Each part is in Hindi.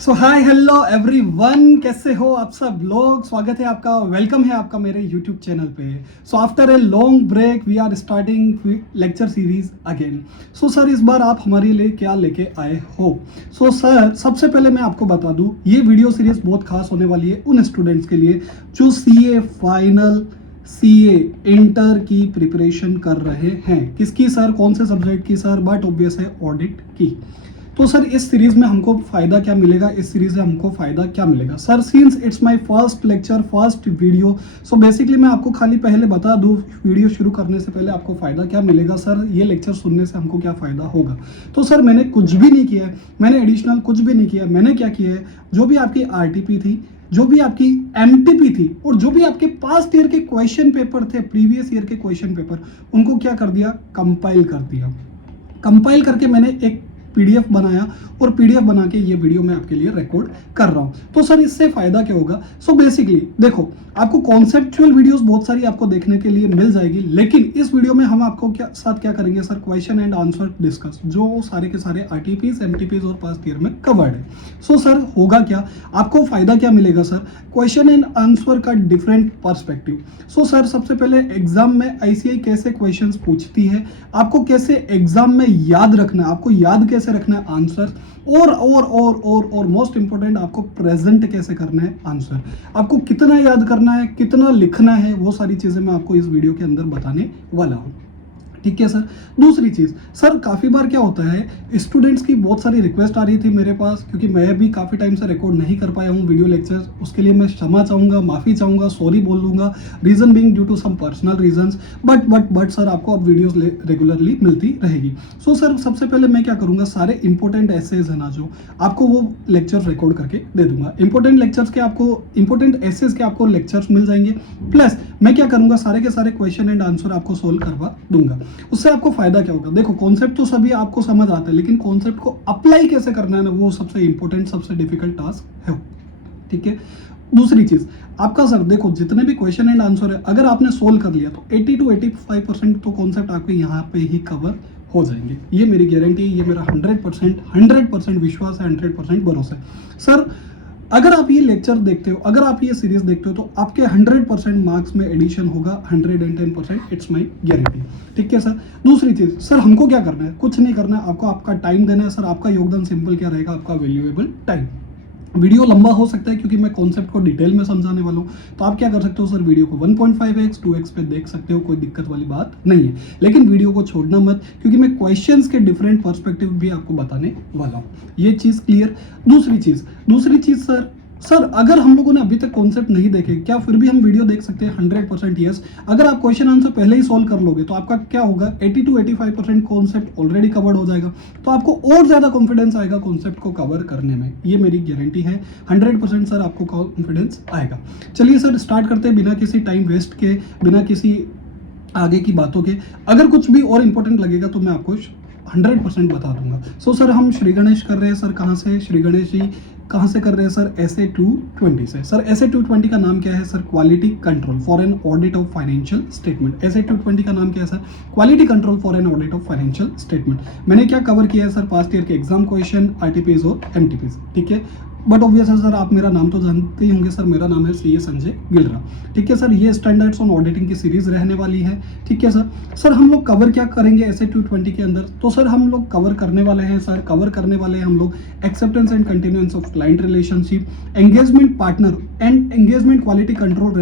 सो हाय हेलो एवरीवन, कैसे हो आप सब लोग। स्वागत है आपका, वेलकम है आपका मेरे यूट्यूब चैनल पे। So after a long break we are starting lecture series again. So sir, इस बार आप हमारे लिए क्या लेके आए हो। सो सर, सबसे पहले मैं आपको बता दूं, ये वीडियो सीरीज बहुत खास होने वाली है उन स्टूडेंट्स के लिए जो सीए फाइनल, सीए इंटर की प्रिपरेशन कर रहे हैं। किसकी सर, कौन से सब्जेक्ट की सर, बट ऑब्वियस है ऑडिट की। तो सर, इस सीरीज में हमको फायदा क्या मिलेगा, इस सीरीज से हमको फायदा क्या मिलेगा sir. Since it's my first lecture, first video, so basically मैं आपको खाली पहले बता दूं, वीडियो शुरू करने से पहले आपको फायदा क्या मिलेगा सर, ये लेक्चर सुनने से हमको क्या फायदा होगा। तो सर, मैंने कुछ भी नहीं किया है, मैंने एडिशनल कुछ भी नहीं किया है। मैंने क्या किया है, जो भी आपकी आरटीपी थी, जो भी आपकी एमटीपी थी, और जो भी आपके पास्ट ईयर के क्वेश्चन पेपर थे, प्रीवियस ईयर के क्वेश्चन पेपर, उनको क्या कर दिया, कंपाइल कर दिया। कंपाइल करके मैंने एक पीडीएफ बनाया और पीडीएफ बना के ये वीडियो मैं आपके लिए रिकॉर्ड कर रहा हूं। तो सर, इससे फायदा क्या होगा। सो बेसिकली देखो, आपको कॉन्सेप्चुअल वीडियोस बहुत सारी आपको देखने के लिए मिल जाएगी, लेकिन इस वीडियो में हम आपको क्या करेंगे sir, question and answer discuss, जो सारे के सारे आरटीपीज, एमटीपीज और पास्ट ईयर में कवर्ड है। सो सर, होगा क्या, आपको फायदा क्या मिलेगा सर, क्वेश्चन एंड आंसर का डिफरेंट पर्सपेक्टिव। सो सर, सबसे पहले एग्जाम में आईसीआई कैसे क्वेश्चंस पूछती है, आपको कैसे एग्जाम में याद रखना है, आपको याद कैसे रखना है आंसर, और मोस्ट इंपोर्टेंट, आपको प्रेजेंट कैसे करना है आंसर, आपको कितना याद करना है, कितना लिखना है, वो सारी चीजें मैं आपको इस वीडियो के अंदर बताने वाला हूं। ठीक है सर। दूसरी चीज सर, काफी बार क्या होता है, स्टूडेंट्स की बहुत सारी रिक्वेस्ट आ रही थी मेरे पास, क्योंकि मैं भी काफी टाइम से रिकॉर्ड नहीं कर पाया हूँ वीडियो लेक्चर। उसके लिए मैं क्षमा चाहूंगा, माफी चाहूंगा, सॉरी बोल दूंगा, reason being due to some personal reasons. But sir, आपको अब वीडियोस रेगुलरली मिलती रहेगी। सो सर, सबसे पहले मैं क्या करूंगा, सारे इंपॉर्टेंट एसेज है ना, जो आपको वो लेक्चर रिकॉर्ड करके दे दूंगा। इंपॉर्टेंट लेक्चर्स के आपको, इंपॉर्टेंट एसेज के आपको लेक्चर्स मिल जाएंगे, प्लस मैं क्या करूंगा, सारे के सारे क्वेश्चन एंड आंसर आपको सोल्व करवा दूंगा। उससे आपको फायदा क्या होगा, देखो कॉन्सेप्ट तो सभी आपको समझ आता है, लेकिन कॉन्सेप्ट को अप्लाई कैसे करना है ना, वो सबसे इंपॉर्टेंट, सबसे डिफिकल्ट टास्क है। ठीक है। दूसरी चीज, आपका सर देखो, जितने भी क्वेश्चन एंड आंसर है, अगर आपने सोल्व कर लिया तो 80 to 85% तो कॉन्सेप्ट आपके यहाँ पे ही कवर हो जाएंगे। ये मेरी गारंटी है, ये मेरा 100% विश्वास है, 100% भरोसा है सर। अगर आप ये लेक्चर देखते हो, अगर आप ये सीरीज देखते हो, तो आपके 100% मार्क्स में एडिशन होगा, 110%, इट्स माय गारंटी। ठीक है सर। दूसरी चीज सर, हमको क्या करना है, कुछ नहीं करना है, आपको आपका टाइम देना है सर। आपका योगदान सिंपल क्या रहेगा, आपका वैल्यूएबल टाइम। वीडियो लंबा हो सकता है क्योंकि मैं कॉन्सेप्ट को डिटेल में समझाने वाला हूँ, तो आप क्या कर सकते हो सर, वीडियो को 1.5x 2x पे देख सकते हो, कोई दिक्कत वाली बात नहीं है। लेकिन वीडियो को छोड़ना मत, क्योंकि मैं क्वेश्चंस के डिफरेंट पर्सपेक्टिव भी आपको बताने वाला हूँ। ये चीज क्लियर। दूसरी चीज सर, अगर हम लोगों ने अभी तक कॉन्सेप्ट नहीं देखे, क्या फिर भी हम वीडियो देख सकते हैं? 100% यस। अगर आप क्वेश्चन आंसर पहले ही सॉल्व कर लोगे तो आपका क्या होगा, 80 to 85% कॉन्सेप्ट ऑलरेडी कवर्ड हो जाएगा, तो आपको और ज्यादा कॉन्फिडेंस आएगा कॉन्सेप्ट को कवर करने में। ये मेरी गारंटी है, 100% सर आपको कॉन्फिडेंस आएगा। चलिए सर, स्टार्ट करते हैं बिना किसी टाइम वेस्ट के, बिना किसी आगे की बातों के। अगर कुछ भी और इंपॉर्टेंट लगेगा तो मैं आपको 100% बता दूंगा। सो सर, हम श्री गणेश कर रहे हैं सर। कहाँ से श्री गणेश जी, कहाँ से कर रहे हैं सर? SA 220 से। सर SA 220 का नाम क्या है sir? Quality control for an audit of financial statement. SA 220 का नाम क्या है sir? Quality control for an audit of financial statement. मैंने क्या कवर किया है सर? पास्ट ईयर के एग्जाम क्वेश्चन, आरटीपीज और एमटीपीज। ठीक है। बट ऑब्वियस है सर, आप मेरा नाम तो जानते ही होंगे सर, मेरा नाम है CA संजय गिलरा। ठीक है सर। ये स्टैंडर्ड्स ऑन ऑडिटिंग की सीरीज रहने वाली है। ठीक है सर, हम लोग कवर क्या करेंगे SA 220 के अंदर? तो सर, हम लोग कवर करने वाले हैं हम लोग acceptance and continuance of client relationship, engagement partner and engagement quality control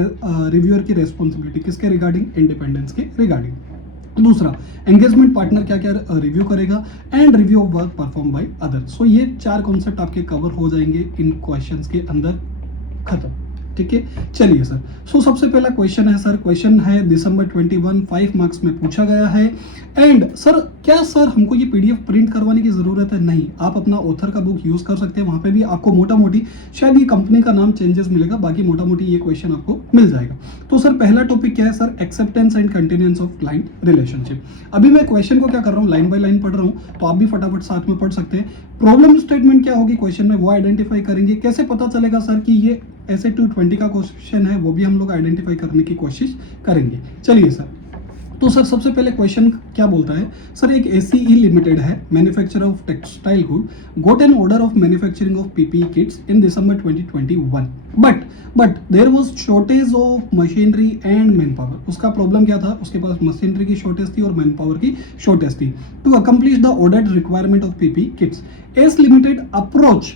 reviewer की रेस्पॉन्सिबिलिटी किसके रिगार्डिंग? इंडिपेंडेंस के रिगार्डिंग। दूसरा, एंगेजमेंट पार्टनर क्या क्या रिव्यू करेगा, and review of work perform by other. So ये 4 कॉन्सेप्ट आपके कवर हो जाएंगे इन क्वेश्चंस के अंदर। खत्म। ठीक है। चलिए सर, सो सबसे पहला क्वेश्चन है सर, क्वेश्चन है दिसंबर 21, 5 मार्क्स में पूछा गया है। एंड सर, क्या सर हमको ये पीडीएफ प्रिंट करवाने की जरूरत है? नहीं, आप अपना ऑथर का बुक यूज कर सकते हैं। वहां पे भी आपको मोटा मोटी, शायद ये कंपनी का नाम चेंजेस मिलेगा, बाकी मोटा मोटी ये क्वेश्चन आपको मिल जाएगा। तो सर, पहला टॉपिक क्या है sir? Acceptance and continuance of client relationship. अभी मैं क्वेश्चन को क्या कर रहा हूँ, लाइन बाय लाइन पढ़ रहा हूँ, तो आप भी फटाफट साथ में पढ़ सकते हैं। प्रॉब्लम स्टेटमेंट क्या होगी क्वेश्चन में, वो आइडेंटिफाई करेंगे। कैसे पता चलेगा सर कि ये SA 220 का क्वेश्चन है, वो भी हम लोग आइडेंटिफाई करने की कोशिश करेंगे। चलिए सर, तो सर सबसे पहले क्वेश्चन क्या बोलता है, सर एक ACE लिमिटेड है, manufacturer of textile good, got an order of manufacturing of PPE kits in December 2021, but there was shortage of machinery and man power. उसका प्रॉब्लम क्या था, उसके पास मशीनरी की शॉर्टेज थी और मैन पावर की शॉर्टेज थी। To accomplish the ordered requirement of PPE kits, ACE limited approach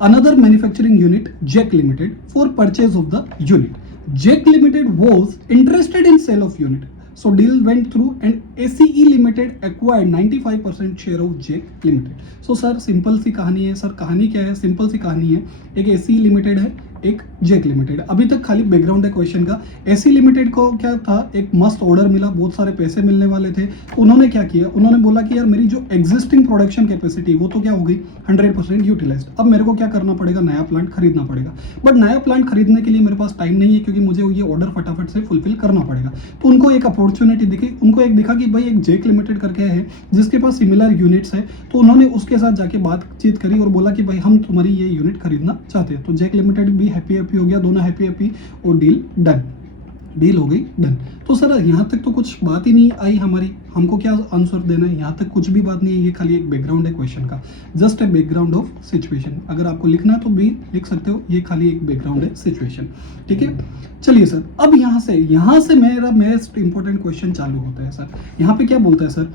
another manufacturing unit, JEC Limited, for purchase of the unit. JEC Limited was interested in sale of unit, so deal went through and ACE Limited acquired 95% share of JEC Limited. So sir simple सी कहानी है, सर कहानी क्या है, सिंपल सी कहानी है, एक ACE लिमिटेड है, एक JEC लिमिटेड। अभी तक खाली बैकग्राउंड है क्वेश्चन का। ACE लिमिटेड को क्या था, एक मस्त ऑर्डर मिला, बहुत सारे पैसे मिलने वाले थे, तो उन्होंने क्या किया, उन्होंने बोला कि यार मेरी जो एग्जिस्टिंग प्रोडक्शन कैपेसिटी वो तो क्या हो गई 100% यूटिलाइज्ड, अब मेरे को क्या करना पड़ेगा, नया प्लांट खरीदना पड़ेगा। बट नया प्लांट खरीदने के लिए मेरे पास टाइम नहीं है, क्योंकि मुझे ये ऑर्डर फटाफट से फुलफिल करना पड़ेगा। तो उनको एक अपॉर्चुनिटी दिखी, उनको एक दिखा कि भाई एक JEC लिमिटेड करके है जिसके पास सिमिलर यूनिट्स है, तो उन्होंने उसके साथ जाके बातचीत करी और बोला कि भाई हम तुम्हारी ये यूनिट खरीदना चाहते हैं। तो JEC लिमिटेड भी हैप्पी हो गया, दोनों हैप्पी और डील डन, डील हो गई डन। तो सर यहाँ तक तो कुछ बात ही नहीं आई हमारी, हमको क्या आंसर देना है, यहाँ तक कुछ भी बात नहीं है, ये खाली एक बैकग्राउंड है क्वेश्चन का, just a background of situation. अगर आपको लिखना है तो भी लिख सकते हो, ये खाली एक बैकग्राउंड है सिचुएशन, ठीक है। चलिए सर, अब यहाँ से मेरा मोस्ट इंपॉर्टेंट क्वेश्चन चालू होता है सर। यहाँ पे क्या बोलता है sir,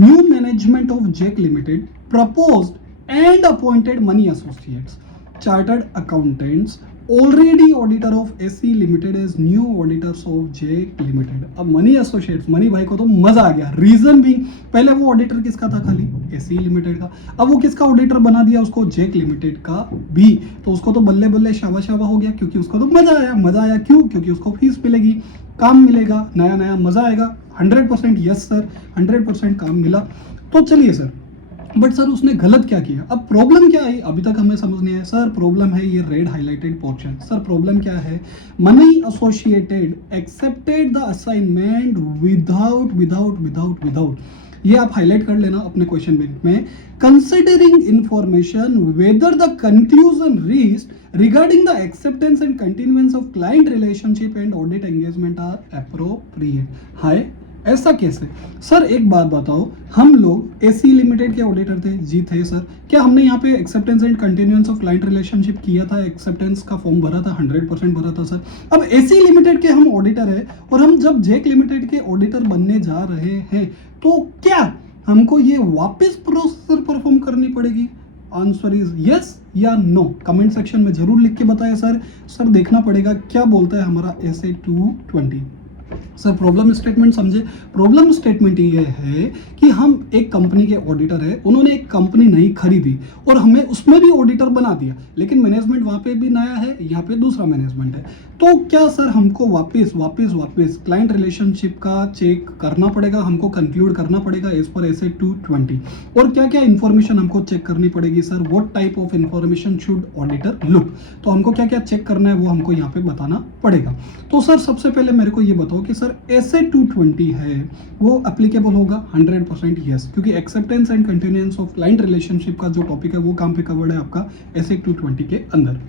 new management of JEC limited proposed and appointed money associates chartered accountants already auditor of ACE Limited as new auditors of JEC Limited। अब मनी एसोसिएट्स, मनी भाई को तो मजा आ गया। रीजन भी, पहले वो ऑडिटर किसका था, खाली ACE लिमिटेड का, अब वो किसका ऑडिटर बना दिया उसको, JEC लिमिटेड का भी। तो उसको तो बल्ले बल्ले शाबा शाबा हो गया, क्योंकि उसको तो मजा आया। मजा आया क्यों, क्योंकि उसको फीस मिलेगी, काम मिलेगा, नया नया मजा आएगा। 100% यस सर, 100% काम मिला। तो चलिए सर, बट सर उसने गलत क्या किया, अब प्रॉब्लम क्या आई अभी तक हमें समझ नहीं आया। सर प्रॉब्लम है ये red highlighted portion. Sir problem क्या है, money associated accepted the assignment without, ये आप हाईलाइट कर लेना अपने क्वेश्चन बैंक में। Considering information whether the conclusion reached regarding the acceptance and continuance of client relationship and audit engagement are appropriate. हाय, ऐसा कैसे सर, एक बात बताओ, हम लोग ACE लिमिटेड के ऑडिटर थे, जी थे सर, क्या हमने यहाँ पे acceptance and continuance of client relationship किया था, एक्सेप्टेंस का फॉर्म भरा था, 100% भरा था सर। अब ACE लिमिटेड के हम ऑडिटर है और हम जब JEC लिमिटेड के ऑडिटर बनने जा रहे हैं, तो क्या हमको ये वापस प्रोसेस परफॉर्म करनी पड़ेगी? आंसर इज यस या नो, कमेंट सेक्शन में जरूर लिख के बताएं सर। सर देखना पड़ेगा क्या बोलता है हमारा SA 220। सर प्रॉब्लम स्टेटमेंट समझे, प्रॉब्लम स्टेटमेंट ये है कि हम एक कंपनी के ऑडिटर है, उन्होंने एक कंपनी नहीं खरीदी और हमें उसमें भी ऑडिटर बना दिया, लेकिन मैनेजमेंट वहां पे भी नया है, यहाँ पे दूसरा मैनेजमेंट है। तो क्या सर हमको वापस क्लाइंट रिलेशनशिप का चेक करना पड़ेगा, हमको कंक्लूड करना पड़ेगा एज पर SA 220। और क्या क्या इंफॉर्मेशन हमको चेक करनी पड़ेगी sir, what type of information should auditor look, तो हमको क्या क्या चेक करना है वो हमको यहाँ पे बताना पड़ेगा। तो सर सबसे पहले मेरे को ये बताओ कि सर SA 220 है वो एप्लीकेबल होगा 100% यस, क्योंकि acceptance and continuance of client relationship का जो टॉपिक है वो काम पे कवर्ड है आपका SA 220 के अंदर।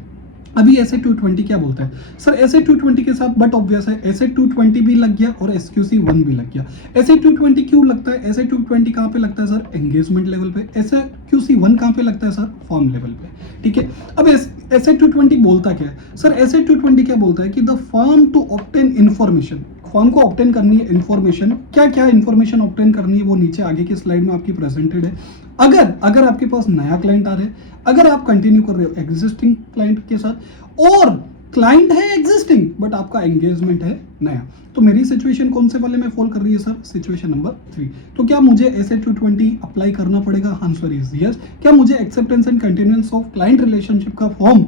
अभी SA 220 क्या बोलता है सर, SA 220 के साथ बट ऑब्वियस है SA 220 भी लग गया और SQC 1 भी लग गया। SA 220 क्यों लगता है, SA 220 कहाँ पे लगता है सर, एंगेजमेंट लेवल पे। SQC 1 कहाँ पे लगता है सर, फॉर्म लेवल पे, ठीक है। अब SA 220 बोलता क्या है सर, SA 220 क्या बोलता है कि the firm to obtain information, form को ऑब्टेन करनी है इन्फॉर्मेशन, क्या क्या इन्फॉर्मेशन ऑब्टेन करनी है वो नीचे आगे की स्लाइड में आपकी प्रेजेंटेड है। अगर आपके पास नया क्लाइंट आ रहे हैं, अगर आप कंटिन्यू कर रहे हो एग्जिस्टिंग क्लाइंट के साथ और क्लाइंट है एग्जिस्टिंग बट आपका एंगेजमेंट है नया, तो मेरी सिचुएशन कौन से वाले में फॉल कर रही है सर, सिचुएशन नंबर 3। तो क्या मुझे SA 220 अप्लाई करना पड़ेगा, आंसर इज यस। क्या मुझे acceptance and continuance of client relationship का फॉर्म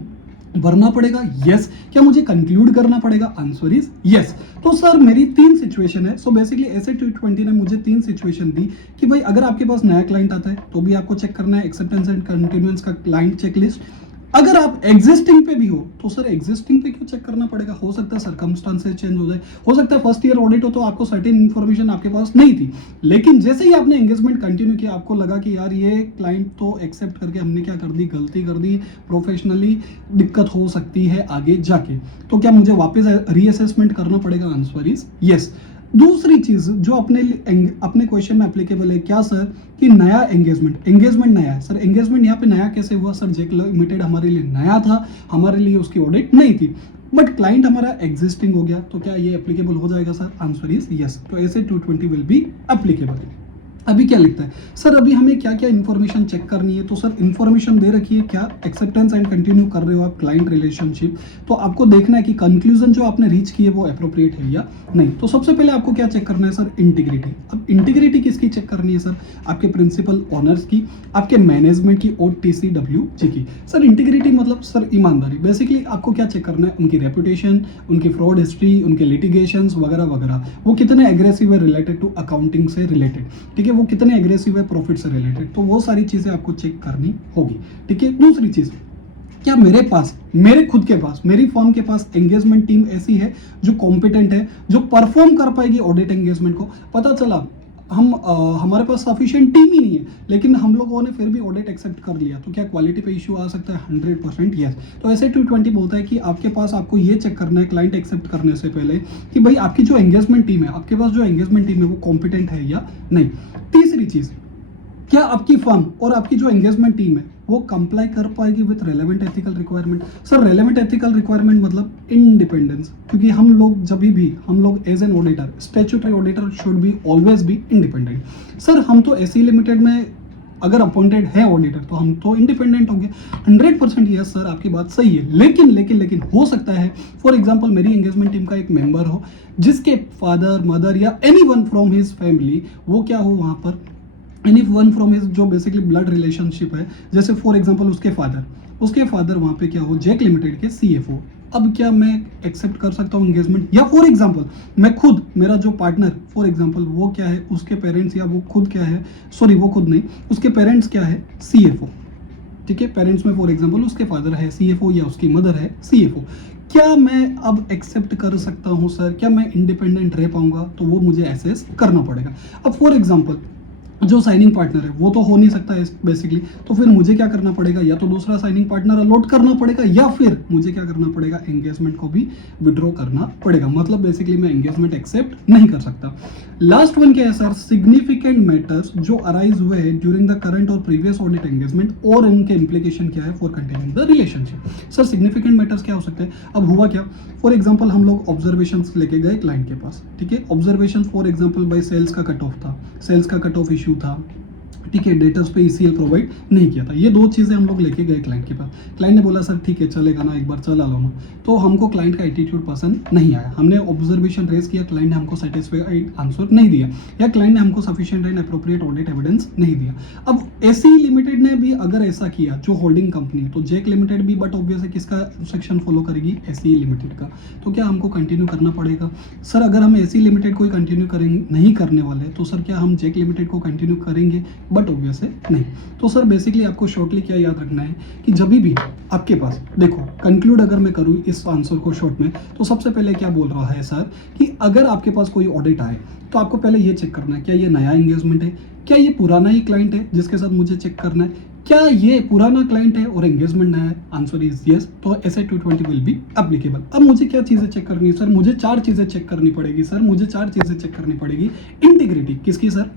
भरना पड़ेगा, यस। क्या मुझे कंक्लूड करना पड़ेगा, आंसर इज यस। तो सर मेरी 3 सिचुएशन है। सो बेसिकली SA 220 ने मुझे 3 सिचुएशन दी कि भाई अगर आपके पास नया क्लाइंट आता है तो भी आपको चेक करना है एक्सेप्टेंस एंड कंटिन्यूएंस का क्लाइंट चेकलिस्ट। अगर आप एग्जिस्टिंग पे भी हो तो सर एग्जिस्टिंग पे क्यों चेक करना पड़ेगा, हो सकता है सर्कमस्टांसेस चेंज हो जाए, हो सकता है फर्स्ट ईयर ऑडिट हो तो आपको सर्टेन इन्फॉर्मेशन आपके पास नहीं थी, लेकिन जैसे ही आपने एंगेजमेंट कंटिन्यू किया आपको लगा कि यार ये क्लाइंट तो एक्सेप्ट करके हमने क्या कर दी, गलती कर दी, प्रोफेशनली दिक्कत हो सकती है आगे जाके, तो क्या मुझे वापस रीअसेसमेंट करना पड़ेगा, आंसर इज यस। दूसरी चीज जो अपने क्वेश्चन में एप्लीकेबल है क्या सर, कि नया एंगेजमेंट नया है सर। एंगेजमेंट यहाँ पे नया कैसे हुआ सर, जेक लिमिटेड हमारे लिए नया था, हमारे लिए उसकी ऑडिट नहीं थी, बट क्लाइंट हमारा एग्जिस्टिंग हो गया, तो क्या ये एप्लीकेबल हो जाएगा सर? Answer is yes. तो ऐसे 220 विल बी एप्लीकेबल। अभी क्या लिखता है सर, अभी हमें क्या क्या इन्फॉर्मेशन चेक करनी है, तो सर इन्फॉर्मेशन दे रखी है क्या, एक्सेप्टेंस एंड कंटिन्यू कर रहे हो आप क्लाइंट रिलेशनशिप, तो आपको देखना है कि कंक्लूजन जो आपने रीच की है वो अप्रोप्रिएट है या नहीं। तो सबसे पहले आपको क्या चेक करना है सर, इंटीग्रिटी। अब इंटीग्रिटी किसकी चेक करनी है सर, आपके प्रिंसिपल ऑनर्स की, आपके मैनेजमेंट की और TCWG की। सर इंटीग्रिटी मतलब सर ईमानदारी। बेसिकली आपको क्या चेक करना है, उनकी रेपुटेशन, उनकी फ्रॉड हिस्ट्री, उनके लिटिगेशन वगैरह वगैरह, वो कितने एग्रेसिव है रिलेटेड टू अकाउंटिंग से रिलेटेड, ठीक है, वो कितने एग्रेसिव है प्रॉफिट से रिलेटेड, तो वो सारी चीजें आपको चेक करनी होगी, ठीक है। दूसरी चीज, क्या मेरे पास, मेरे खुद के पास, मेरी फर्म के पास एंगेजमेंट टीम ऐसी है जो कॉम्पिटेंट है, जो परफॉर्म कर पाएगी ऑडिट एंगेजमेंट को। पता चला हमारे पास सफिशिएंट टीम ही नहीं है, लेकिन हम लोगों ने फिर भी ऑडिट एक्सेप्ट कर लिया, तो क्या क्वालिटी पे इशू आ सकता है? 100% यस। तो ऐसे 220 बोलता है कि आपके पास, आपको ये चेक करना है क्लाइंट एक्सेप्ट करने से पहले कि भाई आपकी जो एंगेजमेंट टीम है, आपके पास जो एंगेजमेंट टीम है वो कॉम्पिटेंट है या नहीं। तीसरी चीज, क्या आपकी फर्म और आपकी जो एंगेजमेंट टीम है वो कंप्लाई कर पाएगी with relevant ethical requirement. Sir relevant ethical requirement मतलब इंडिपेंडेंस, क्योंकि हम लोग as an auditor, statutory auditor should be always be independent. Sir हम तो एसई लिमिटेड में अगर अपॉइंटेड है ऑडिटर तो हम तो इंडिपेंडेंट होंगे। 100% यस सर, आपकी बात सही है, लेकिन हो सकता है फॉर एग्जांपल मेरी एंगेजमेंट टीम का एक मेंबर हो जिसके फादर, मदर या एनीवन फ्रॉम हिज फैमिली, वो क्या हो वहां पर, एनी वन फ्रॉम हिज जो बेसिकली ब्लड रिलेशनशिप है, जैसे फॉर एग्जांपल उसके फादर वहां पे क्या हो, जेक लिमिटेड के CFO। अब क्या मैं एक्सेप्ट कर सकता हूँ एंगेजमेंट? या फॉर एग्जांपल मैं खुद, मेरा जो पार्टनर फॉर एग्जांपल वो क्या है, उसके पेरेंट्स, या वो खुद क्या है, सॉरी वो खुद नहीं, उसके पेरेंट्स क्या है, CFO, ठीक है, पेरेंट्स में फॉर एग्जांपल उसके फादर है CFO या उसकी मदर है CFO। क्या मैं अब एक्सेप्ट कर सकता हूँ सर? क्या मैं इंडिपेंडेंट रह पाऊंगा? तो वो मुझे एसेस करना पड़ेगा। अब फॉर एग्जांपल जो साइनिंग पार्टनर है वो तो हो नहीं सकता है बेसिकली, तो फिर मुझे क्या करना पड़ेगा, या तो दूसरा साइनिंग पार्टनर अलॉट करना पड़ेगा, या फिर मुझे क्या करना पड़ेगा, एंगेजमेंट को भी विड्रॉ करना पड़ेगा। मतलब बेसिकली मैं एंगेजमेंट एक्सेप्ट नहीं कर सकता। लास्ट वन क्या है सर, सिग्निफिकेंट मैटर्स जो अराइज हुए हैं ड्यूरिंग द करंट और प्रीवियस ऑडिट एंगेजमेंट और उनके इंप्लीकेशन क्या है for continuing the relationship. Sir significant matters क्या हो सकते हैं? अब हुआ क्या, फॉर एग्जांपल हम लोग ऑब्जर्वेशंस लेके गए क्लाइंट के पास, ठीक है, observation for example by sales का कट ऑफ था, सेल्स का कट ऑफ इशू था, ठीक है, डेटर्स पे ECL प्रोवाइड नहीं किया था। ये दो चीज़ें हम लोग लेके गए क्लाइंट के पास। क्लाइंट ने बोला सर ठीक है चलेगा ना, एक बार चला लो ना, तो हमको क्लाइंट का एटीट्यूड पसंद नहीं आया, हमने ऑब्जर्वेशन रेज किया, क्लाइंट ने हमको सेटिस्फाइड आंसर नहीं दिया, या क्लाइंट ने हमको sufficient and appropriate audit evidence नहीं दिया। अब SE लिमिटेड ने भी अगर ऐसा किया, जो होल्डिंग कंपनी है, तो जेक लिमिटेड भी, बट ऑब्वियस है किसका सेक्शन फॉलो करेगी, SE लिमिटेड का, तो क्या हमको कंटिन्यू करना पड़ेगा? सर अगर हम SE लिमिटेड को कंटिन्यू करेंगे, नहीं करने वाले, तो सर क्या हम जेक लिमिटेड को कंटिन्यू करेंगे? बट ऑब्वियस है नहीं। तो सर बेसिकली आपको शॉर्टली क्या याद रखना है कि जब भी आपके पास, देखो कंक्लूड अगर मैं करूं इस आंसर को शॉर्ट में, तो सबसे पहले क्या बोल रहा है सर कि अगर आपके पास कोई ऑडिट आए तो आपको पहले ये चेक करना है क्या ये नया एंगेजमेंट है, क्या ये पुराना ही क्लाइंट है जिसके साथ मुझे चेक करना है, क्या ये पुराना क्लाइंट है और एंगेजमेंट नया है? Answer is yes. तो ऐसे 220 विल बी एप्लीकेबल। अब मुझे क्या चीजें चेक करनी है सर? मुझे 4 चीजें चेक करनी पड़ेगी सर, मुझे 4 चीजें चेक करनी पड़ेगी। इंटीग्रिटी किसकी सर?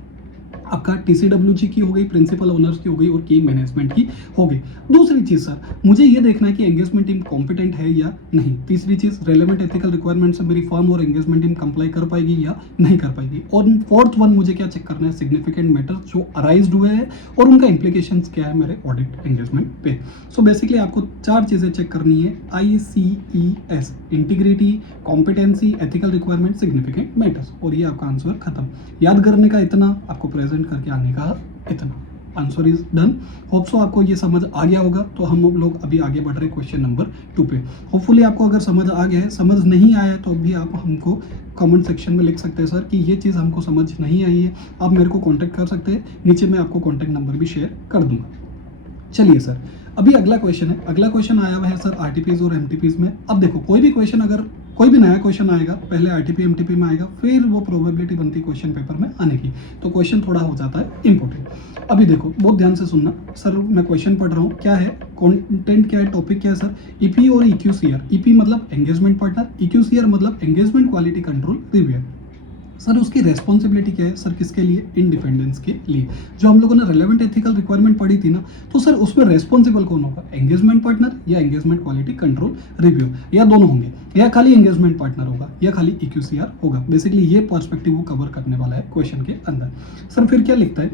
आपका TCWG की हो गई, प्रिंसिपल ओनर्स की हो गई और की मैनेजमेंट की हो गई। दूसरी चीज सर, मुझे ये देखना है कि एंगेजमेंट टीम कॉम्पिटेंट है या नहीं। तीसरी चीज, रेलेवेंट एथिकल रिक्वायरमेंट से मेरी फर्म और एंगेजमेंट टीम कंप्लाई कर पाएगी या नहीं कर पाएगी। और फोर्थ वन मुझे क्या चेक करना है, सिग्निफिकेंट मैटर्स जो अराइज हुए हैं और उनका इंप्लीकेशन क्या है मेरे ऑडिट एंगेजमेंट पे। सो बेसिकली आपको 4 चीजें चेक करनी है, ICES, integrity, competency, ethical requirement, significant matters, और ये आपका आंसर खत्म। याद करने का इतना, आपको प्रेजेंट करके आने का इतना। Answer is done. Hope so आपको ये समझ आ गया होगा। तो हम लोग अभी आगे बढ़ रहे क्वेश्चन नंबर 2 पे। होपफुली आपको अगर समझ आ गया है, समझ नहीं आया तो भी आप हमको कमेंट सेक्शन में लिख सकते हैं सर कि ये चीज़ हमको समझ नहीं आई है। आप मेरे को कांटेक्ट कर सकते हैं, नीचे मैं आपको कांटेक्ट नंबर भी शेयर कर दूंगा। चलिए सर, अभी अगला क्वेश्चन है। अगला क्वेश्चन आया हुआ है सर RTPs और MTPs में। अब देखो कोई भी क्वेश्चन, अगर कोई भी नया क्वेश्चन आएगा, पहले RTP MTP में आएगा, फिर वो प्रोबेबिलिटी बनती है क्वेश्चन पेपर में आने की, तो क्वेश्चन थोड़ा हो जाता है इंपॉर्टेंट। अभी देखो बहुत ध्यान से सुनना सर, मैं क्वेश्चन पढ़ रहा हूँ, क्या है कंटेंट, क्या है टॉपिक, क्या है सर, EP और EQCR। EP मतलब एंगेजमेंट पार्टनर, EQCR मतलब engagement quality control reviewer. Sir उसकी रेस्पॉन्सिबिलिटी क्या है सर, किसके लिए, इंडिपेंडेंस के लिए। जो हम लोगों ने रेलेवेंट एथिकल रिक्वायरमेंट पढ़ी थी ना, तो सर उसमें रेस्पॉन्सिबल कौन होगा, एंगेजमेंट पार्टनर या एंगेजमेंट क्वालिटी कंट्रोल रिव्यू, या दोनों होंगे, या खाली एंगेजमेंट पार्टनर होगा, या खाली EQCR होगा। बेसिकली ये पर्सपेक्टिव वो कवर करने वाला है क्वेश्चन के अंदर। सर फिर क्या लिखता है,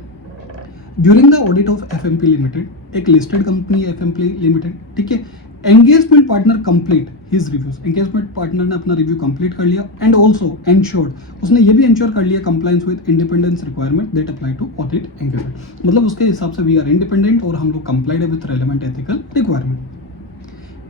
during the audit of FMP limited, एक लिस्टेड कंपनी FMP लिमिटेड, ठीक है, engagement partner complete his reviews, engagement partner ने अपना रिव्यू कंप्लीट कर लिया, एंड ऑल्सो एंश्योर्ड, उसने ये भी एंश्योर कर लिया compliance with independence requirement that apply to audit engagement. मतलब उसके हिसाब से वी आर इंडिपेंडेंट और हम लोग कंप्लाइड है with relevant ethical requirement.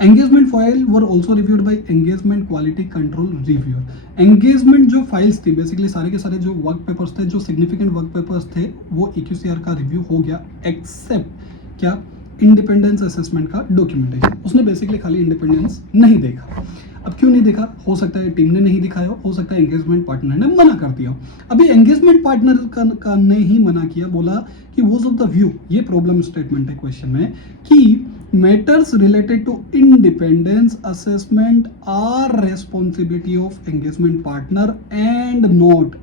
Engagement file were also reviewed by engagement quality control reviewer. Engagement जो फाइल्स थी, बेसिकली सारे के सारे जो वर्क पेपर्स थे, जो सिग्निफिकेंट वर्क पेपर्स थे, वो EQCR का रिव्यू हो गया, एक्सेप्ट क्या, इंडिपेंडेंस असेसमेंट का डॉक्यूमेंटेशन। उसने बेसिकली खाली इंडिपेंडेंस नहीं देखा। अब क्यों नहीं देखा, हो सकता है टीम ने नहीं दिखाया हो सकता है एंगेजमेंट पार्टनर ने मना कर दिया हो। अभी एंगेजमेंट पार्टनर का ने ही मना किया, बोला कि वॉज ऑफ द व्यू, ये प्रॉब्लम स्टेटमेंट है क्वेश्चन में, कि matters related to independence assessment are responsibility of engagement partner and not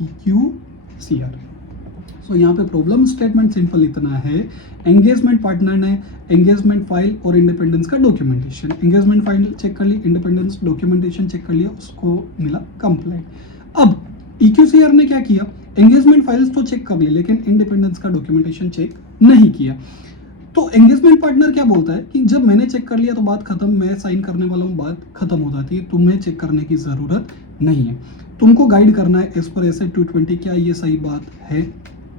EQCR। सो यहाँ पे प्रॉब्लम स्टेटमेंट सिंपल इतना है, एंगेजमेंट पार्टनर ने एंगेजमेंट फाइल और इंडिपेंडेंस का डॉक्यूमेंटेशन, एंगेजमेंट फाइल चेक कर ली, इंडिपेंडेंस डॉक्यूमेंटेशन चेक कर लिया, उसको मिला कंप्लेंट। अब EQCR ने क्या किया, एंगेजमेंट फाइल्स तो चेक कर ली लेकिन इंडिपेंडेंस का डॉक्यूमेंटेशन चेक नहीं किया। तो एंगेजमेंट पार्टनर क्या बोलता है कि जब मैंने चेक कर लिया तो बात खत्म, मैं साइन करने वाला हूँ, बात खत्म हो जाती है, तुम्हें चेक करने की जरूरत नहीं है, तुमको गाइड करना है एज पर एसेट 220, क्या ये सही बात है